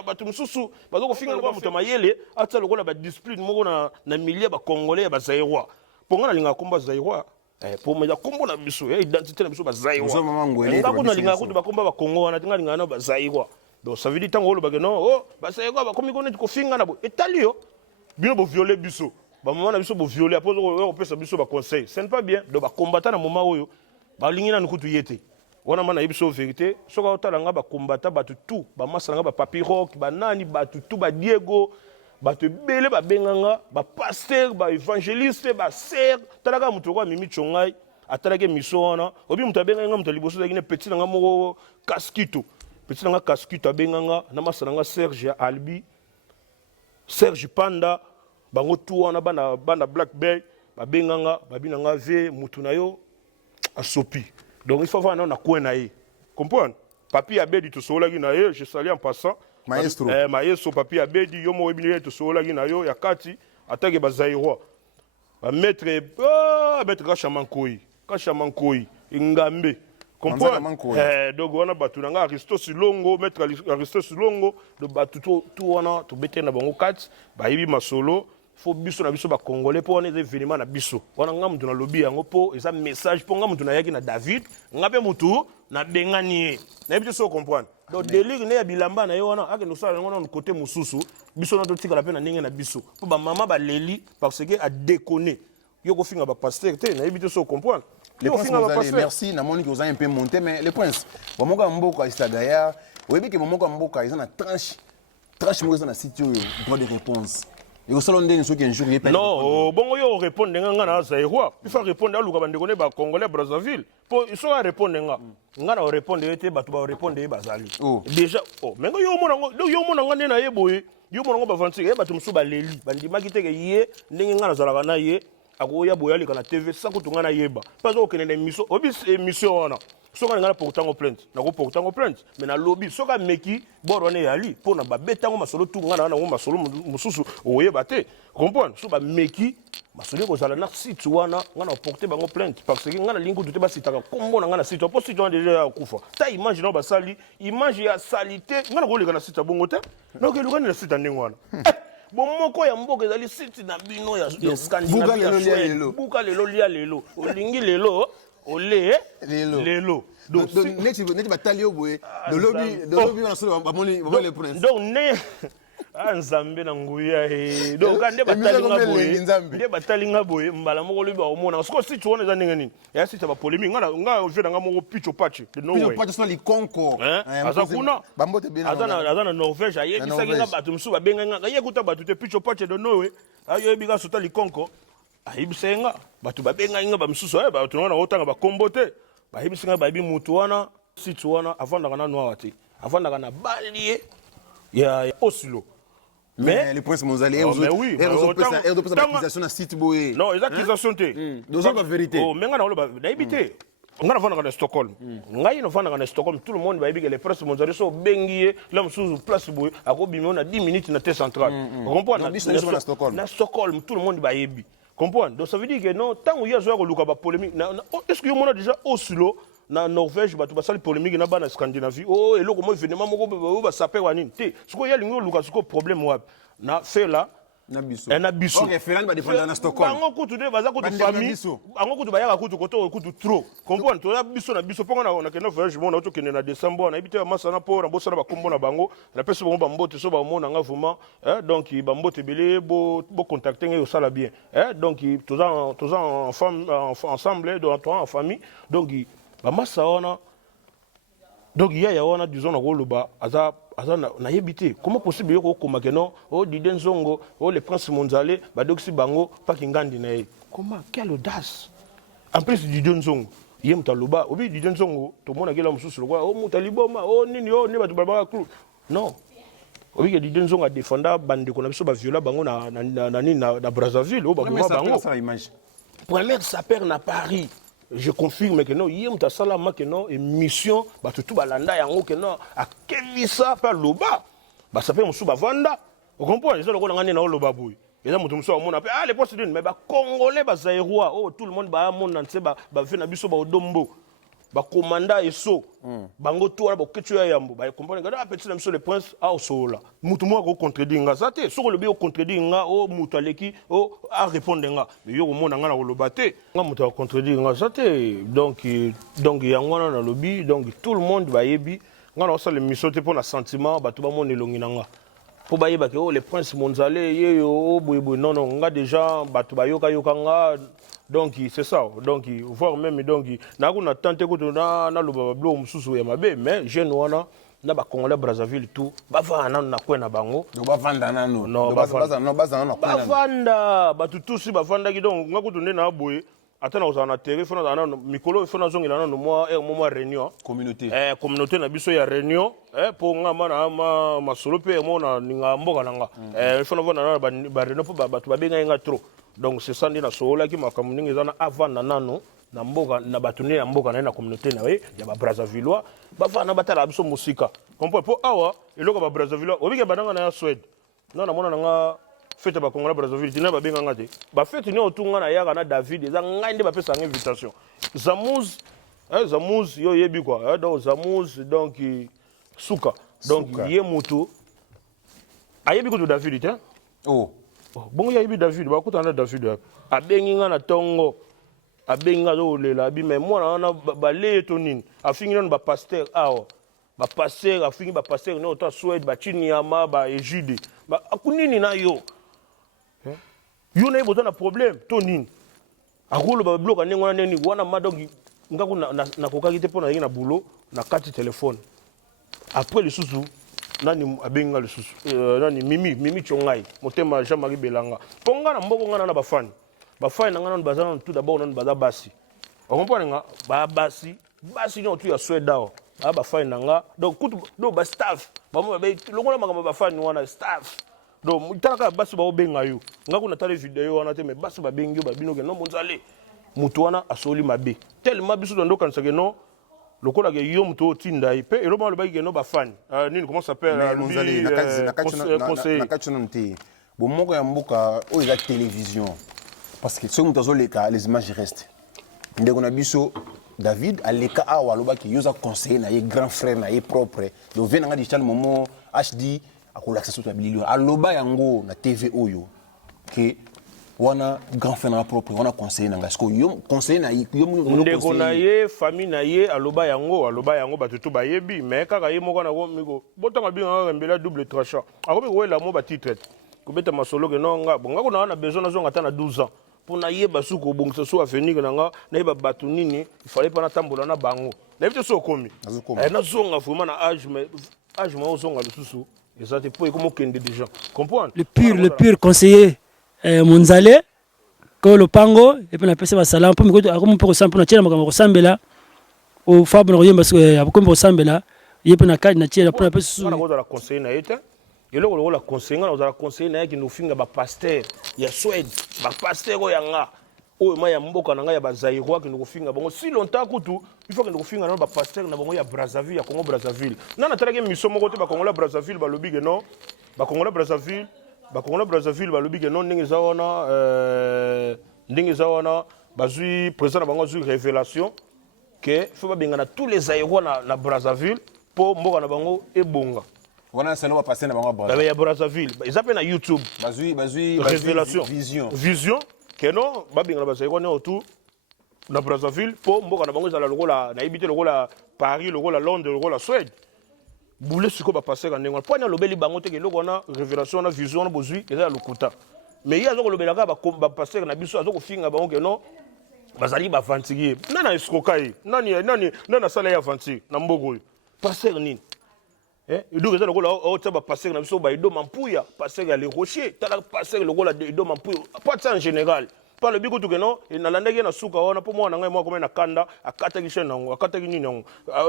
batu mususu bazoko finga lokwa mutu mayele ata lokola ba discipline moko na milieu ba congolais bazairwa ponga na linga komba zairwa po me ya kombo na biso identité na biso bazairwa ngako na linga kutu ba komba ba kongo wana tinga linga na bazairwa donc ça veut dire tango lo ba no oh bazairwa ba komi kone ko finga na bo etalio bino bo violer biso ba mama na biso bo violer apo ko pesa biso ba conseil ce n'est pas bien donc ba combattant na moment oyo ba lingi na nkutu yete wana mana yebiso vérité soka otalanga ba combattant batu tout ba masanga ba papirok ba nani batu tout ba Diego batu belé ba benganga ba pasteur ba évangéliste ba sœur talaka mutu kwa mimi chongai atalake miso wana obi mutu benganga mutu liboso dakine petit nanga moko kaskito petit nanga kaskito benganga na masanga Serge Albi Serge Panda bango tout wana bana Black Bay ba benganga ba binanga ve mutu na yo asopi. Donc il faut voir na quoi na ye. Comprendre? Papi a bédi tout cela qui na ye, je salue en passant. Maestro. Maestro papi abedi yo mo ebini to sola ki na yo ya kati atake bazairwa. Ba maître maître Kashamankoyi Ngambe. Comprends? Donc on a battu nga Aristo Silongo, maître Aristo Silongo, de battu tout wana to bete na bango kat, ba yibi masolo. Faut biso na biso ba congolais pour on est événement na biso. Wana nga mutu na lobby yango po eza message pour nga mutu na yaki na David, nga pe mutu na bengani. Na biso so comprendre. Donc délire ne ya bilamba na yo wana ake no sala ngona côté mususu, biso na to tika la pe na ndenge na biso. Po ba mama ba leli parce que a déconner. Yo ko finga ba pasteur te na biso so comprendre. Les princes Mozale, merci, na moni que vous avez un peu monté mais les princes, Bomoka Mboka Isagaya, vous voyez que Bomoka Mboka ils ont une tranche moi na site droit de réponse. Et au salon d'un qui un jour il non, bon yo répondre nga na Zaïrois. Il faut répondre à Luka Bandekone ba Congolais Brazzaville. Pour ils sont à répondre nga. Nga na répondre été ba to ba répondre bazali. Déjà, mais yo mona nga na yeboye. Yo mona ba 25 ba tumsu ba leli. Bandima kiteke ye ndenge nga na zalaka na ye. Akoya boyali kana TV ça ko tunga na yeba. Parce que okene na émission, obi émission wana. Soka ngana portant en plainte. Na ko portant en plainte. Mais na lobby soka meki boro ne yali po na ba betango masolo tunga na masolo mususu oyeba te. Comprendre? So ba meki masolo ko zala na site wana ngana porter bango plainte parce que ngana lingo tout ba sitaka kombo na ngana site. Po site wana déjà kufa. Ta image na ba sali, image ya salité ngana ko leka na site bongo te. Donc le ngana na site ndengwana. Bon moko ya mboka ezali site na bino ya Scandinavie. Buka lelo lia lelo. Olingi lelo ole lelo. Donc neti batali oboye de lobby na solo ba moni le prince. Donc ne Nzambe na nguya donc ande batali nga boye mbala moko lobi ba omona parce que site wana za ndenge nini ya site ba polémique nga ovela nga moko picho patch de no way. Picho patch so li konko. Azakuna bambote bina. Azana Norvège aye bisaki nga batu msu ba benga nga ye kuta batu te picho patch de no way. Ayo ebika sota li konko. Ayibisenga batu ba benga nga ba msusu ba tu na otanga ba kombote. Ba yibisenga ba bi mutu wana site wana avant na noa wati. Avant na balie ya Oslo. Mais les princes Mozale, ils ont l'accusation à site boé. Non, les accusations te. Deux ans de vérité. Oh, mais on a n'habité. On a vendu à Stockholm. On a vendu à Stockholm. Tout le monde va dire que les princes Mozale sont bengiés. Là, sous place boé. À Gobi, on a 10 minutes dans la centrale. Vous comprenez? À Stockholm, tout le monde va y aller. Comprendre? Donc ça veut dire que non, tant qu'il y a une polémique, est-ce qu'il y a déjà Oslo? Na Norvège batu basali polémique na bana Scandinavie oh et loko mo événement moko ba sapé wanini te siko ya lingo luka siko problème wa na fait là na biso OK Ferland ba défendre na Stockholm bango kutu de baza kutu famille bango kutu bayaka kutu koto kutu trop comprendre to ya biso na biso ponga na kena voyage mo na to kene na décembre na ibité masa na po na bosa na ba kombo na bango na pesa bango ba mbote so ba mo na nga vraiment donc ba mbote belé bo contacter ngai osala bien donc tous en femme ensemble donc en famille donc bamasa wana donc ya wana disons na koloba aza na yebité comment possible yoko koma keno o Didé Nzongo o le prince Monzale badoksi bango paki ngandi na ye comment quelle audace en plus Didé Nzongo ye mutaloba obi Didé Nzongo to mona kela mususu lokwa o mutaliboma o nini o ne batu baba clou non obi ke Didé Nzongo a défenda bande ko na biso ba viola bango na Brazzaville o bango bango première sapeur na Paris. Je confirme que non, hier muta sala ma que non émission ba tout balanda yango que non a kemisa par loba ba ça fait musu ba vanda vous comprenez ça le ko ngani na loba boy et ça mutu musu amona ah les postes d'une mais ba congolais ba zaïrois oh tout le monde ba amona nse ba fait na biso ba odombo ba commanda eso bango to ba ketu ya yambo ba comprendre que petit na biso le prince a osola mutu mo ko contredire nga ça te soko le bi ko contredire nga o mutu aleki o a répondre nga yo ko mona nga na loba te nga mutu ko contredire nga ça te donc yango na lobby donc tout le monde ba yebi nga na osala mission te pour na sentiment ba to ba mona elongi na nga po ba yeba ke o le prince Monzale ye yo boy non nga déjà ba to ba yoka nga. Donc c'est ça donc voir même donc na ko na tante ko na loba blo mususu ya mabe mais jeune wana na ba Congolais Brazzaville tout ba vana na kwena bango donc ba vanda nano non ba vanda ba tutusi ba vanda ki donc nga ko tunde na boye atana osana terre fona na mikolo fona zongela na moi réunion communauté na biso ya réunion pour nga mana ma solo pe mo na ninga mboka nanga fona vona na ba réunion po ba tu ba benga nga trop. Donc c'est ça ndina sola ki makamuningi zana avant nanano na mboka na batune ya mboka na communauté na ye ya ba Brazzavillois bavana batala biso musika comprends po awa eloko ba Brazzavillois obike bananga na ya Suède non na mona nga fête ba Congo Brazzaville tina ba benga ngate ba fête ni otunga na yaka na David eza ngai nde ba pesa invitation Zamuz Zamuz yo yebi quoi donc Zamuz donc suka donc ye mutu ayebi ko David hein oh bon yebi David ba kutana David abengi nga na tongo abengi nga zo lela abi mais moi na ba leto nini afingi non ba pasteur awo ba pasteur afingi ba pasteur no to Suède ba Chinyama ba Ejide ba akunini na yo yo na yeboza na problème to nini akolo ba bloka nengo na neni wana madogi ngaku na kokaki te pona yiki na boulot na kati téléphone après le susu nani abenga le susu nani mimi chongai motema Jean-Marie Belanga ponga na mboko ngana na bafani na ngana bazana tout d'abord na baza basi on comprend nga ba basi no tu ya Suède ba fani nga donc kutu do ba staff ba mo ba longola makamba ba fani wana staff donc mutaka basi ba obenga yo ngaku na tale video wana te mais basi ba bengi ba binoke no monzale mutu wana asoli mabe tellement biso ndo kanisa ke no lokola ke yo mutu otinda ipe elo ba loba ke no ba fani nini comment ça s'appelle monzale na kachuna nti bo moko ya mboka o eza télévision parce que ce mutu azoleka les images restent ndeko na biso David aleka awa lobaki yoza conseiller na ye grand frère na ye propre donc vient nga digital momo HD akolakisa soto abililo aloba yango na TV oyo ke wana grand frère na propre wana conseiller nanga sko yo conseiller na yo ndeko na ye famille na ye aloba yango batutu bayebi mais kaka ye moko na ko miko botanga binga ngambela double tranchant akobi ko wela mo ba titre ko beta masolo ke no nga bonga ko na besoin na zonga ta na 12 ans pour na ye basuko bongisa so avenir nanga na ye batu nini il fallait pas na tambola na bango na bité so komi na zonga vraiment na âge mo zonga le susu et ça te peut comme kende déjà comprendre le pur conseiller Monzale ko lopango et puis na pesa ba salam pour miko akomo pour sample na tshela makambo sambela o fabu no yemba so akomo sambela yepe na kadi na tshela pour na pesa na ko la conseiller na ete yelo ko la conseiller na za conseiller na ki no finga ba pasteur ya Suède ba pasteur o yanga o ma ya mboka na nga ya bazairwa ki no finga bongo si longtemps kutu il faut que no finga na ba pasteur na bongo ya Brazzaville ya Congo Brazzaville na talaki mission moko te ba Congo Brazzaville ba lobi ke no ba Congo Brazzaville ba lobi ke no ndenge zawana bazui président na bango zui révélation que faut ba benga na tous les aéroports na Brazzaville pour mboka na bango ebonga wana selo ba passer na bango Brazzaville ya Brazzaville ils appellent na YouTube bazui révélation vision que non ba benga na bazairwa na autour na Brazzaville pour mboka na bango za la lokola na ibité lokola Paris lokola Londres lokola Suède boule siko ba passer quand ndenge pona lobeli bango te ke lokona révélation na vision na bozui eza lokuta mais ya zo ko lobela ka ba passer na biso azo ko finga bango ke non bazali ba vantigi nana esikokai nani sala ya vantigi na mbogo passer nini donc eza lokola o taba passer na biso ba ido mampuya passer ya les rochers tala passer lokola ido mampuya pas ça en général pas le bigo tout que non na landaki na suka wana po mwana ngai mwa komena kanda akataki chaîne nango akataki nini nango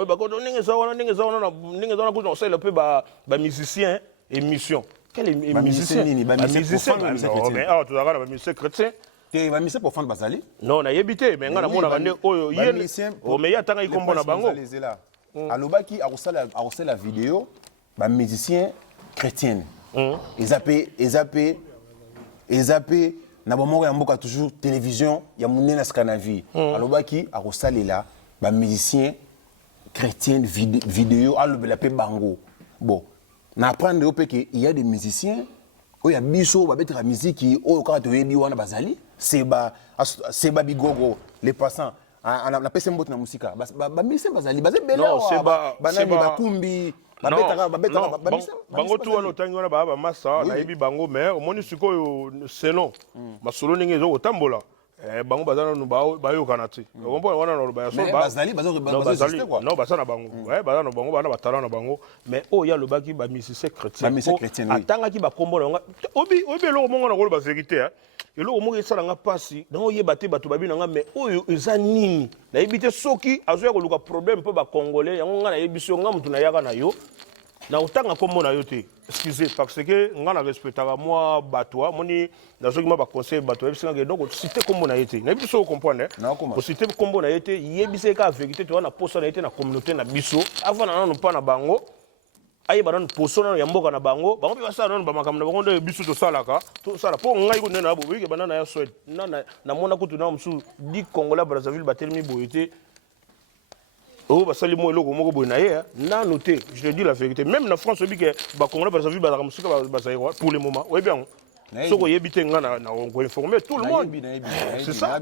ba ko ndenge za wana ko sala pe ba musicien émission quel musicien ba musicien mais ah tu regardes ba musicien chrétien te ba musicien pour fan bazali non na yebité mais nga na mona bande oyo yene o mais ya tanga ikombo na bango alobaki akosala vidéo ba musicien chrétien ezape na bomoko ya mboka toujours télévision ya munena skanavi alobaki akosalela ba musicien chrétien vidéo alobela pe bango bon na apprendre au que il y a des musiciens oya biso ba bettra musique oyo ka to yebi wana bazali seba bigogo les passants na pese mbote na musika ba musicien bazali bela banani bakumbi bango tu wana otangi wana baba masa na yebi bango mais omoni sikoyo selon masolo ndenge ezo kotambola bango bazana no bayokana te okombo wana na loba ya so bazali quoi non bazana bango bazana bango bana batala na bango mais ya lobaki ba musicien chrétien atangaki ba kombo na obi eloko mongo na koloba vérité eloko mongo esala nga pasi donc yeba te bato babina nga mais oyo eza nini na yebite soki azoya koluka problème po ba congolais yango nga na yebiso nga mutu na yaka na yo na otanga kombo na yo te excusez parce que nga na respectaka moi bato moni nazoki ma ba conseil bato ebisinga ke donc citer kombo na yete na biso comprendre ko citer kombo na yete yebise ka vérité to na poso na yete na communauté na biso avant na non pas na bango ayi ba non poso na ya mboka na bango bango pe basala non ba makambo na bango nde biso to salaka to sala po ngai ko nena bo ke banana ya Suède na mona kutu na msu di Congolais Brazzaville batelemi boyete. Oh, bah, ça, les mots, n'a noté, je te dis la vérité. Même en France, on dit que bah, Congolais, pour le moment, oui, bien. Ce qu'on y habite, on va informer tout le monde. C'est ça.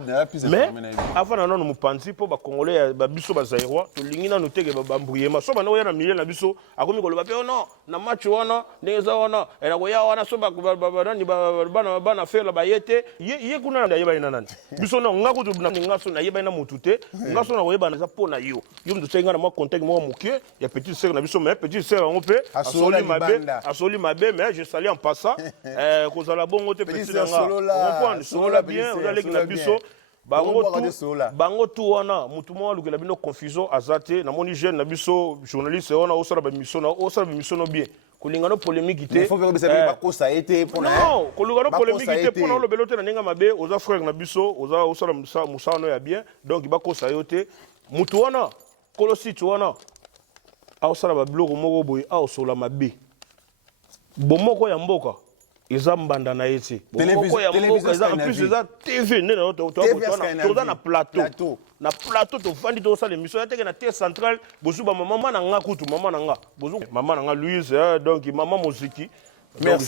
Mais avant, on nous pense pour les Congolais, biso bazaïrois, tout le monde a noté que bambouillé. Mais soit on a un million de biso, à comme on le fait, non, na match wana, neza wana, et na goya wana, so bana faire la bayete, yé kuna na yeba ina nani. Biso na ngaku tu na ngaso na yeba ina mutute, ngaso na yeba na zapo na yo. Yo mtutenga na moi contact moi mukie, ya petite sœur na biso, mais petite sœur on peut, asoli mabe, mais je salue en passant, la bonne te petit nanga solola bien vous allez na biso bango tout wana mutu mo luka bino confusion azate na moni jeune na biso journaliste wana osala ba mission bien kolingano polémique te faut faire ba kosa été pour non kolingano polémique te pour le belote na ninga mabe oza frère na biso oza osala musano ya bien donc ba kosa yote mutu wana kolosi tu wana osala ba bloko moko boy osola mabe bomoko ya mboka eza mbanda na yete bomoko ya mboka eza en plus eza TV nene to na plateau na plateau to vandi to sala émission teke na télé centrale bozu ba maman na nga kutu maman na nga bozu maman na nga Louise donc maman Moziki donc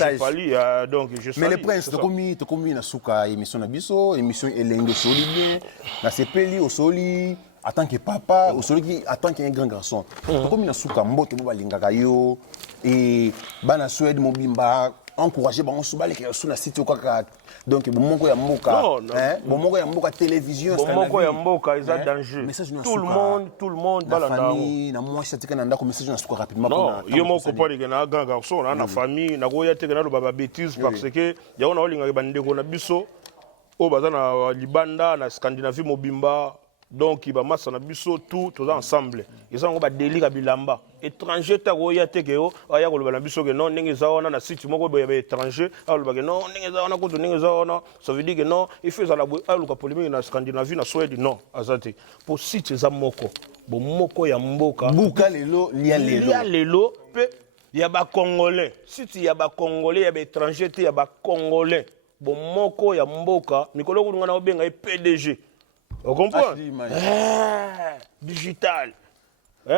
je mais les princes to komi na suka émission na biso émission elenge soli bien na sepeli au soli en tant que papa au soli en tant qu'un grand garçon to komi na suka mbote bo balingaka yo et bana Suède mobimba encourager bango subale ke suna site kaka donc bomoko ya mboka bomoko ya mboka télévision bomoko ya mboka eza danger tout le monde la famille na moi chatika na ndako message na suka rapidement non yo moko pali ke na grand garçon na famille na goya teke na lo baba bêtise parce que ya ona olinga ba ndeko na biso o baza na libanda na Scandinavie mobimba donc il va massa na biso tout ensemble ils ont ba délire bilamba étranger ta goya teke o aya ko ba na biso ke non ndenge zaona na site moko boya ba étranger alu ba ke non ndenge zaona ko ndenge zaona ça veut dire que non il fait ça la alu ka polémique na Scandinavie na Suède non azate pour site za moko bo moko ya mboka buka lelo lia lelo pe ya ba congolais site ya ba congolais ya ba étranger te ya ba congolais bo moko ya mboka mikolo ko ngana obenga PDG. On comprend? Digital.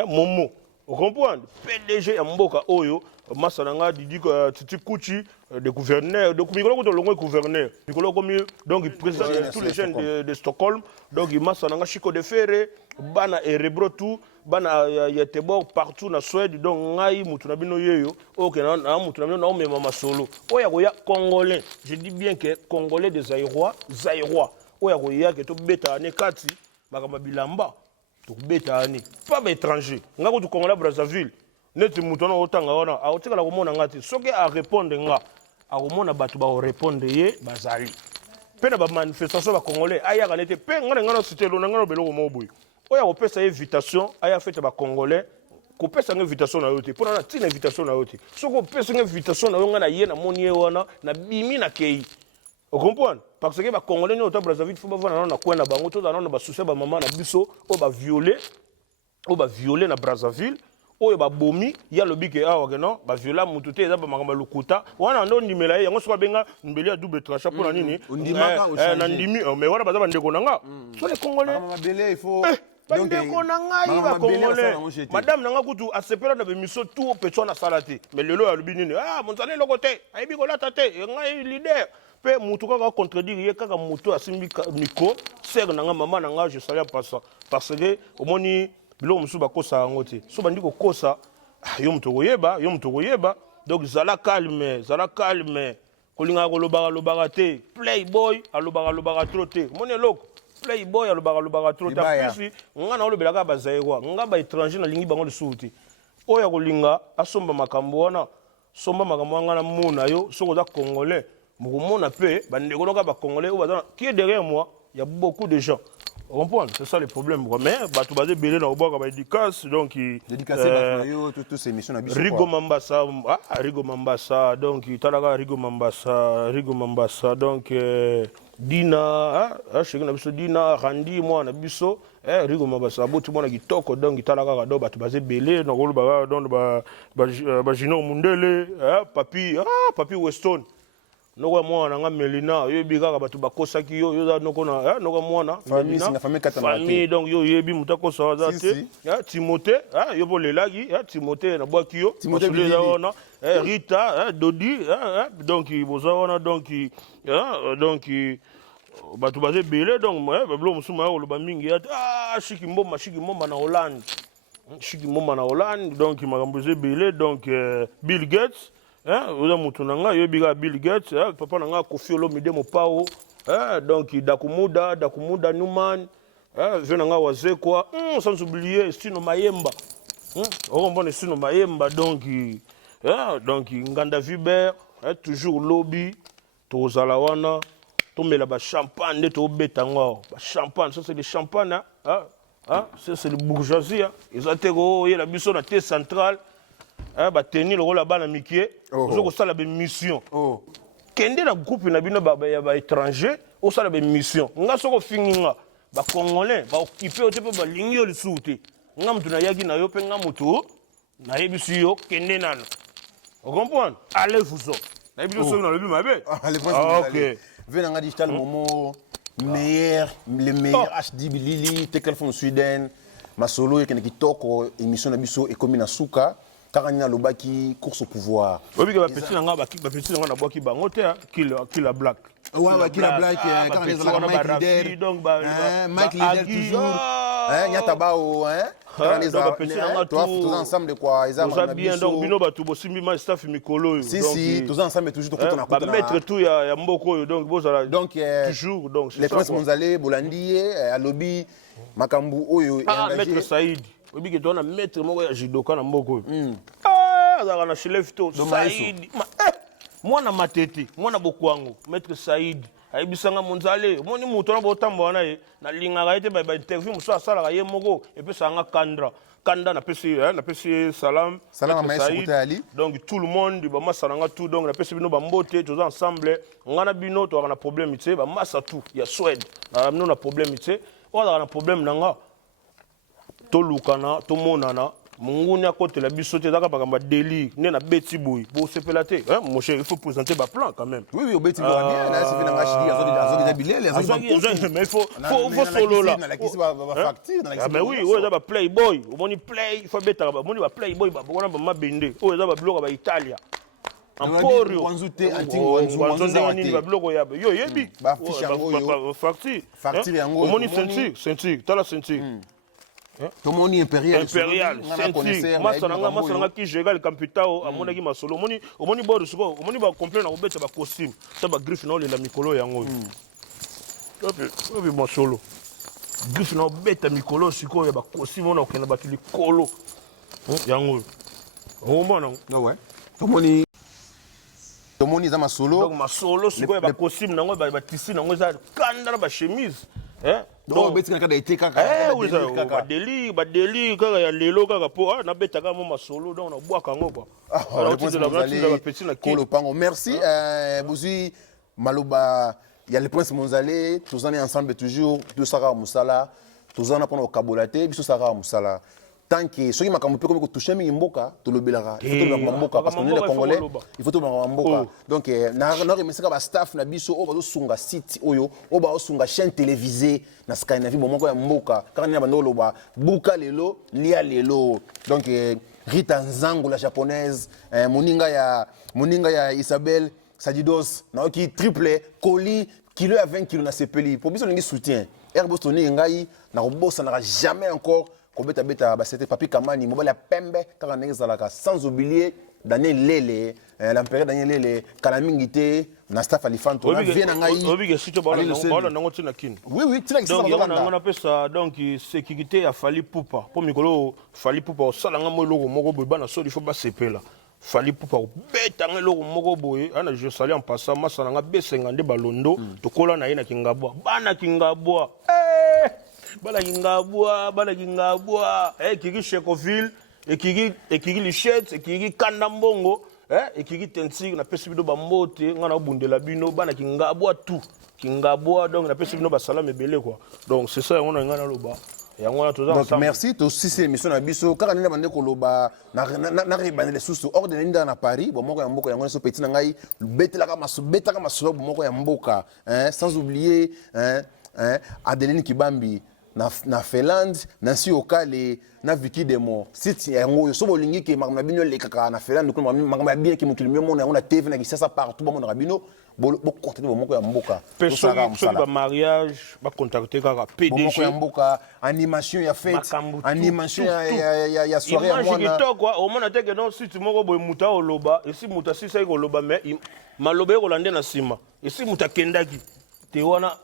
Momo. On comprend? PDG ya mboka oyo masananga didi titi kuchi de gouverneur donc mikolo ko longo gouverneur mikolo ko donc il présente tous les jeunes de Stockholm donc il masananga Chico de Ferre bana erebro tout bana yetebo partout na Suède donc ngai mutu na bino yeyo OK na mutu na bino na omema masolo oya ko ya congolais je dis bien que congolais des zaïrois oya ko ya ke to beta ne kati makamba bilamba to beta ni pas étranger ngako to Congolais Brazzaville neti mutu na otanga wana a otikala ko mona ngati soki a répondre nga a ko mona batu ba répondre ye bazali pe na ba manifestation ba Congolais aya ka nete pe ngana cité lo ngana beloko mo boy oya ko pesa invitation aya fete ba Congolais ko pesa invitation na yote pour na tina invitation na yote soko pesa invitation na yo ngana ye na moni ye wana na bimi na kei. Vous comprenez? Parce que les Congolais au Brazzaville, il faut voir na kwenda bango to na ba soucier ba maman na biso o ba violer na Brazzaville o ba bomi ya lobi ke awa ke non ba viola mutu te eza ba makamba lukuta wana ndo ndimela yango so benga mbeli ya double tranchant pour na nini na ndimi mais wana baza bandeko nanga so les Congolais mabele il faut bandeko nanga ba Congolais madame nanga kutu asepela na bemiso tout petso na salati mais lelo ya lobi nini monzale lokote ayibi ko lata te ngai leader pe mutu kaka contredire ye kaka mutu asimbi miko ser nanga mama nanga je salue pas ça parce que omoni bilo musu ba kosa ngote so bandi ko kosa yo mutu koyeba donc zala calme kolinga ko lobaka te playboy alobaka trop te moni loko playboy alobaka trop te plus nga na olobelaka ba zaïrois nga ba étranger na lingi bango lisuti oya kolinga asomba makambo wana somba makambo nga na mona yo soko za congolais Moumona peu, qui est derrière moi, il y a beaucoup de gens. On comprend, c'est ça le problème. Mais tu vas belé dans le bois comme dédicace, donc toutes ces missions Rigo Mambasa, Rigo Mambasa, donc Talaga Rigo Mambasa, donc Dina, Dina, Randi, moi, Nabiso, Rigo Mambasa, tout le monde qui toque, donc Talaga, tu vas belé dans le bois, dans le Gino Mundele, Papi Weston. Noko mwana nga Melina yebi kaka bato bakosaki yo yo noko na noko mwana famille donc yo yebi mutako sawaza te ya Timothée yo bolelaki ya Timothée na bwaki yo Timothée ona Rita Dodi donc bozona donc bato baze belé donc bablo musuma yo loba mingi ya shiki mbomba na Hollande donc makambo ze belé donc Bill Gates oza mutu na nga yebi Bill Gates papa na nga Kofi Olomide Mopao donc Dakumuda Newman je na nga Wazekwa sans oublier Stino Mayemba on Stino Mayemba donc Nganda Vibert toujours lobby tozala wana tomela ba champagne nde to betanga ba champagne ça c'est le champagne ça c'est le bourgeoisie ezateko yela biso na thé central bateni le rôle là-bas na mikie ozo sala be mission kende na groupe na bino ba étranger o sala be mission nga soko finginga ba congolais ba occuper o te ba lingio le souté nga mtu na yaki na yo pe nga mtu na yebisi yo kende nana o comprendre allez vous autres na yebisi so na le mabe OK venanga digital momo meilleur le meilleur HD Bilili Tekelphone Sweden masolo yekene kitoko émission na biso e komi na suka Karanya Lobaki, course au pouvoir. Oui, il y a des petits qui ont Kill la Black. Oui, Kill la Black, Mike Leader toujours. Il y a Tabao, tous ensemble de quoi. Vous avez bien, donc, Bino Batou, Bossimbi, staff Mikolo. Si, tous ensemble, toujours tout on a mettre tout, il y a Mboko, donc, toujours. Les Princes Monzale, Bolandi, Alobi, Makambu, Oyo. Maître Saïd. Oui, que tu as mettre moi judoka na mboko. Za na chilefto Saïd. Moi na matete, moi na bokwango, maître Saïd. Aibisanga Monzale, moni muto na botambo na ye, na linga ga ete ba interview muso asala ga ye moko et puis ça nga Kanda na pesi salam Maître Ali. Donc tout le monde ba masalanga tout donc na pesi bino ba mbote tous ensemble, ngana bino to na problème ité ba massa tout, ya Suède. Na nous na problème ité, on a problème nanga. Tolukana tomonana munguni akotela biso te zaka bakamba deli ne na beti boy bo sepela te mon cher il faut présenter ba plan quand même oui au beti bien là c'est na machidi azo bilele mais il faut solo là mais oui ouais za ba playboy omoni play il faut beta ba moni ba playboy ba bona ba mabende o za ba bloka ba Italia Emporio wanzute antingo wanzonde ba bloka ya yo yebi ba fiche yango facture yango omoni ceinture tala ceinture Tomoni impérial masanga ki jegal kampitao amona ki masolo omoni bodo siko omoni ba complet na obeta ba costume ta ba griffe na la mikolo yango obi masolo griffe na obeta mikolo siko ya ba costume na okena ba likolo yango omona ouais tomoni za masolo donc masolo siko ya ba costume nango ba tissu nango za kanda ba chemise donc beti kaka été kaka ba deli kaka ya lelo kaka po na beta kaka mo masolo donc na bwa kango quoi merci Bozui Maloba il y a le Prince Monzale tous on est ensemble toujours deux Sarah Moussala tous on a pendant kabolaté biso Sarah Moussala tant que ceux qui m'a comme peu toucher mi mboka to lobelaka il faut to mboka parce qu'on est congolais il faut to mboka donc na remercier ba staff na biso o ba sunga site oyo o ba sunga chaîne télévisée na Scandinavie bomoko ya mboka quand na bando loba buka lelo lia lelo donc Rita Nzango la japonaise moninga ya Isabelle Sadidos na qui triple colis kilo à 20 kg na sepeli pour biso lingi soutien Bostoni ngai na robosa na jamais encore Kobeta beta c'était Papi Kamani mobile ya pembe kaka nezalaka sans oublier Daniel Lele l'empereur Daniel Lele Kalamingité na staff Alifanto na vient ngai obige sito bala nango tina kin oui tina kisa on appelle ça donc sécurité a Fali Poupa pour mikolo Fali Poupa osalanga moloko moko boy bana so il faut ba sepela Fali Poupa beta ngeloko moko boy ana je sali en passant masalanga B50 balondo to kola na ye na Kingabwa bana Kingabwa bana kingabwa ekiki Checoville ekiki Lichette ekiki Kanda Mbongo ekiki Tensik na pesi bino bambote ngana bundela bino bana kingabwa tout kingabwa donc na pesi bino basala mebele quoi donc c'est ça on a ngana loba. Donc merci to si c'est émission na biso kaka nina bande koloba na rebane sous ordre nda na Paris bon moko ya mboka yango so petit na ngai betela ka masolo moko ya mboka sans oublier Adeline Kibambi na Finlande na si okale na Vicky Demo site yango so bolingi ke makama bino le kaka na Finlande ko makama bien ke mutu mieux na TV na kisasa partout bon na bino bo contacter bo moko ya mboka personne ba mariage ba contacter kaka PDG ya mboka animation ya fête animation ya soirée ya mwana kitoko au mona teke non site moko boy muta oloba esi muta sisa iko loba mais maloba ko lande na sima esi muta kendaki te wana.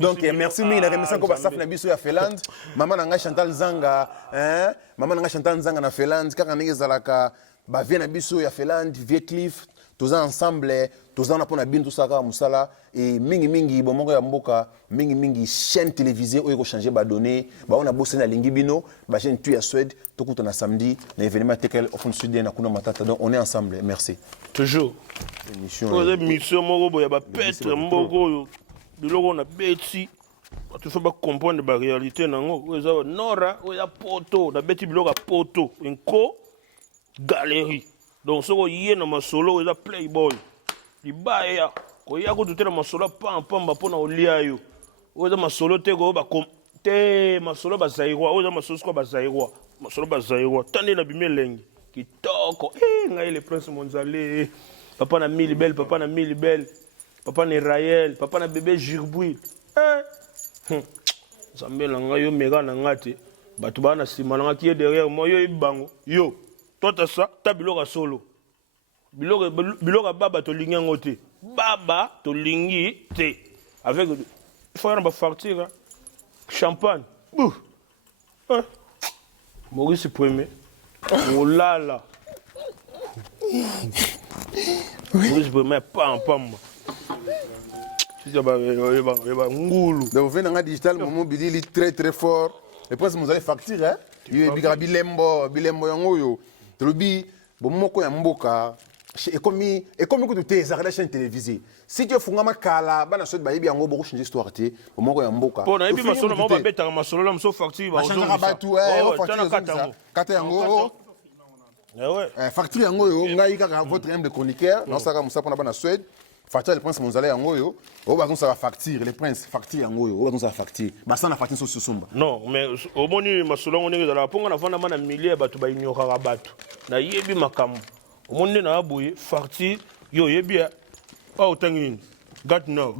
Donc merci mille remercie ko basaf na biso ya Finlande maman nanga Chantal Nzanga maman nanga Chantal Nzanga na Finlande kaka ndenge zalaka ba vient na biso ya Finlande Vietcliff tous ensemble tous en apona bin tout ça ka musala et mingi bomoko ya mboka mingi chaîne télévisée oyo ko changer ba donner ba on a bossé na lingi bino ba chaîne tu ya Suède to kuta na samedi na événement tekel ofon sudien na kuna matata donc on est ensemble merci toujours émission moko boya ba petre mboko yo biloko na beti tu faut pas comprendre ba réalité nango oza nora oya poto na beti biloko poto inko galerie donc soko yé na masolo oza playboy libaya ko ya ko tutela masolo pamba pona olia yo oza masolo te ko ba te masolo ba zairwa oza masolo ko ba zairwa tande na bimelengi kitoko ngai le prince Monzale papa na mili belle papa na Raël, papa na bébé Girboui. Zambela nga yo mega na ngate. Batu bana sima nga qui est derrière moi yo ibango. Yo, toi t'as ça, t'as biloko solo. Biloko baba to lingi ngote. Baba to lingi te. Avec il faut en partir champagne. Bouh. Maurice premier. Oh là là. Maurice premier pam. Donc vous venez dans digital moment bidili très fort et puis vous allez facturer hein yo biga bilembo yango yo trobi bo moko ya mboka et comme que tu es à la chaîne télévisée si tu funga makala bana so ba yebi yango bo changer histoire te bo moko ya mboka po na yebi masolo mo ba beta masolo la mso facture ba ozonga batu kata yango facture yango yo ngai kaka votre aime de chroniqueur non ça ka musa pona bana Suède facture le prince Monzale yango yo o ba ça va facture le prince facture yango yo o ba ça facture ba ça na facture so somba non mais au moni masolo ngone za la ponga na vanda mana millier batu ba inyokaka batu na yebi makamu au moni na aboye facture yo yebi pa otangini gat no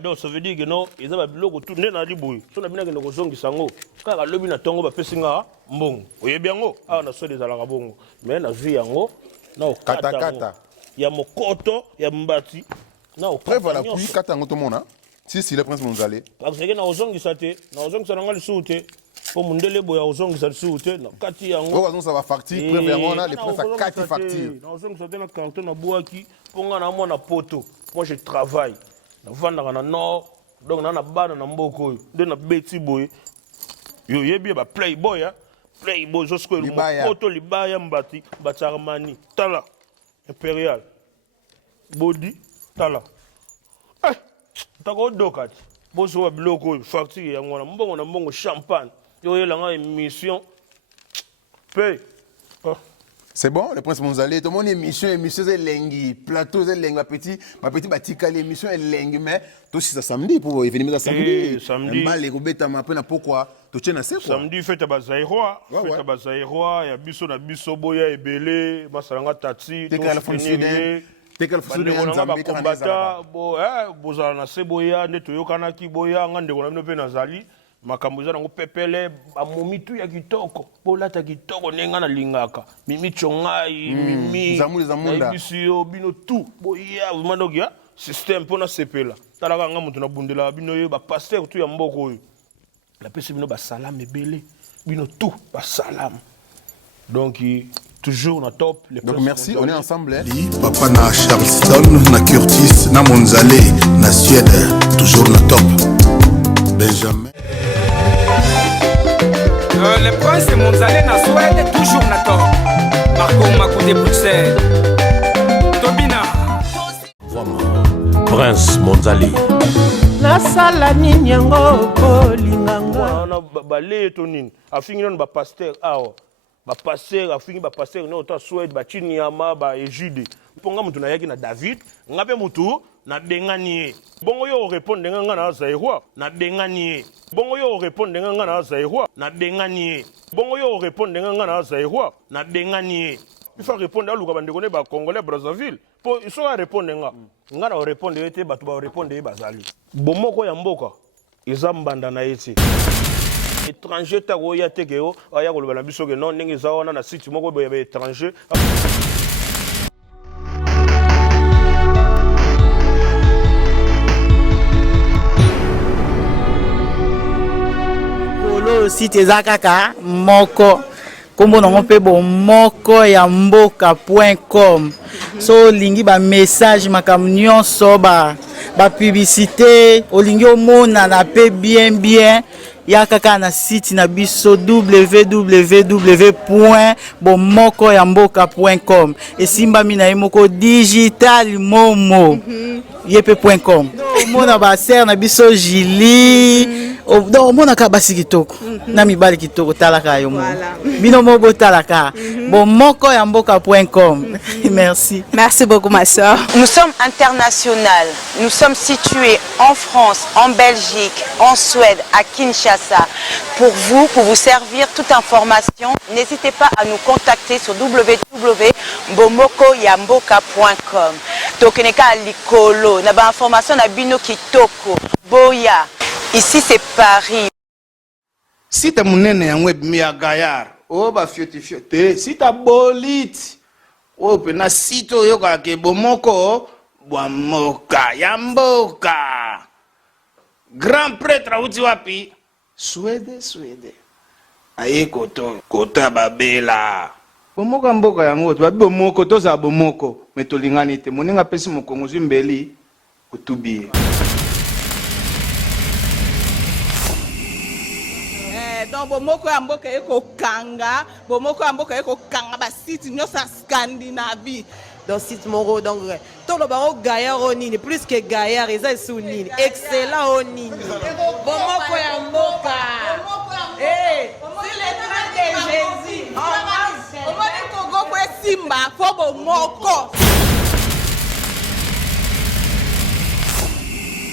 donc ça veut dire que non ils ba biloko tout ne na liboye so na bina ke ndoko zongi sango kaka lobi na tongo ba pesinga mbongo oyebi yango na so des alaka bongo mais na vie yango na kata ya mokoto ya mbati na preuve voilà puis kata ngoto mona si le prince Monzale parce que na ozongisa te na ozongisa nga lisuute po mundele boya ozongisa lisuute na kati yango o ça va facture preuve yango na le prince a kati facture na ozongisa te na carton na boaki ponga na mona poto moi je travaille na vanda na nord donc na bana na mboko de na beti boy yo yebi ba playboy josko le mokoto libaya mbati batarmani tala impérial body tala tako dokati boso wa bloko facture ya ngona mbongo na mbongo champagne yo yelanga émission paye c'est bon le prince Monzale tout le monde émission c'est lengi plateau c'est lengi ma petit batika l'émission est lengi mais tout ça samedi pour événement samedi mal ko beta ma pena pourquoi to tena c'est quoi samedi fête ba zairwa ya biso na biso boya ebele masalanga tati to tekel fusude nzambe kana bozala na se boya nde toyokanaki boya nga ndeko na bino pe nazali makambo eza nango pepele bamomi tu ya kitoko bolata kitoko nenga na lingaka mimi chongai mimi zamunda bisiyo bino tu boya mandoki ya système pona sepela talaka nga mutu na bundela bino yo ba pasteur tu ya mboko oyo la pesi bino ba salam ebele bino tu ba salam donc toujours na top les donc merci on est ensemble hein? Papa na Charleston na Curtis na Monzale na Suède toujours na top Benjamin Le prince Monzalé na Suède, toujours na top. Marco Makou de Bruxelles. Tobina. Prince Monzalé. nasala nini yango kolinganga bale to nini afingi non ba pasteur awa ba pasteur afingi ba pasteur no to Suède ba Chiniama ba Ejide mponga mutu na yaki na David ngabe mutu na bengani bongo yo répondre nga na zairwa na bengani bongo yo répondre nga na zairwa na bengani bongo yo répondre nga na zairwa na bengani il faut répondre à luka bandekone ba Congolais Brazzaville po iso a répondre nga na répondre ete batu ba répondre bazali bomoko ya mboka eza mbanda na eti étranger ta ko ya tekeo aya ko lobala biso ke non ndenge za wana na site moko boya ba étranger polo site eza kaka moko kombo nango mpe bomoko ya mboka.com so olingi bamessage makambo nyonso bapublicité olingi omonana mpe bien ya kaka na site na biso www.bomokoyamboka.com esimbami na ye moko digital momo ye mpe .com omona basere na biso Julie omonaka basi kitoko na mibali kitoko talaka yo bino mo botalaka bomokoyamboka.com. Merci. Merci beaucoup ma soeur. Nous sommes internationales. Nous sommes situés en France, en Belgique, en Suède, à Kinshasa. Pour vous servir toute information, n'hésitez pas à nous contacter sur www.bomokoyamboka.com. Tokeneka likolo, na ba information na bino kitoko. Boya. Ici c'est Paris. Si tu es mon ya web mi ya Gayar, oh ba fiote. Si tu bolit, oh pena sito yo ka ke bomoko, bomoka yamboka. Grand prêtre uti wapi? Suède. Aye kota babela. Bomoko mboka yango, ba bomoko to za bomoko, metolingani te. Moninga pesi mokongo zimbeli utubi. Donc bomoko ya mboka eko kanga ba site nyonso Scandinavie donc site moko donc tout le baro Gaillard onini plus que Gaillard eza sous nini excellent onini bomoko ya mboka c'est le train de Jésus on va Congo pour Simba faut bomoko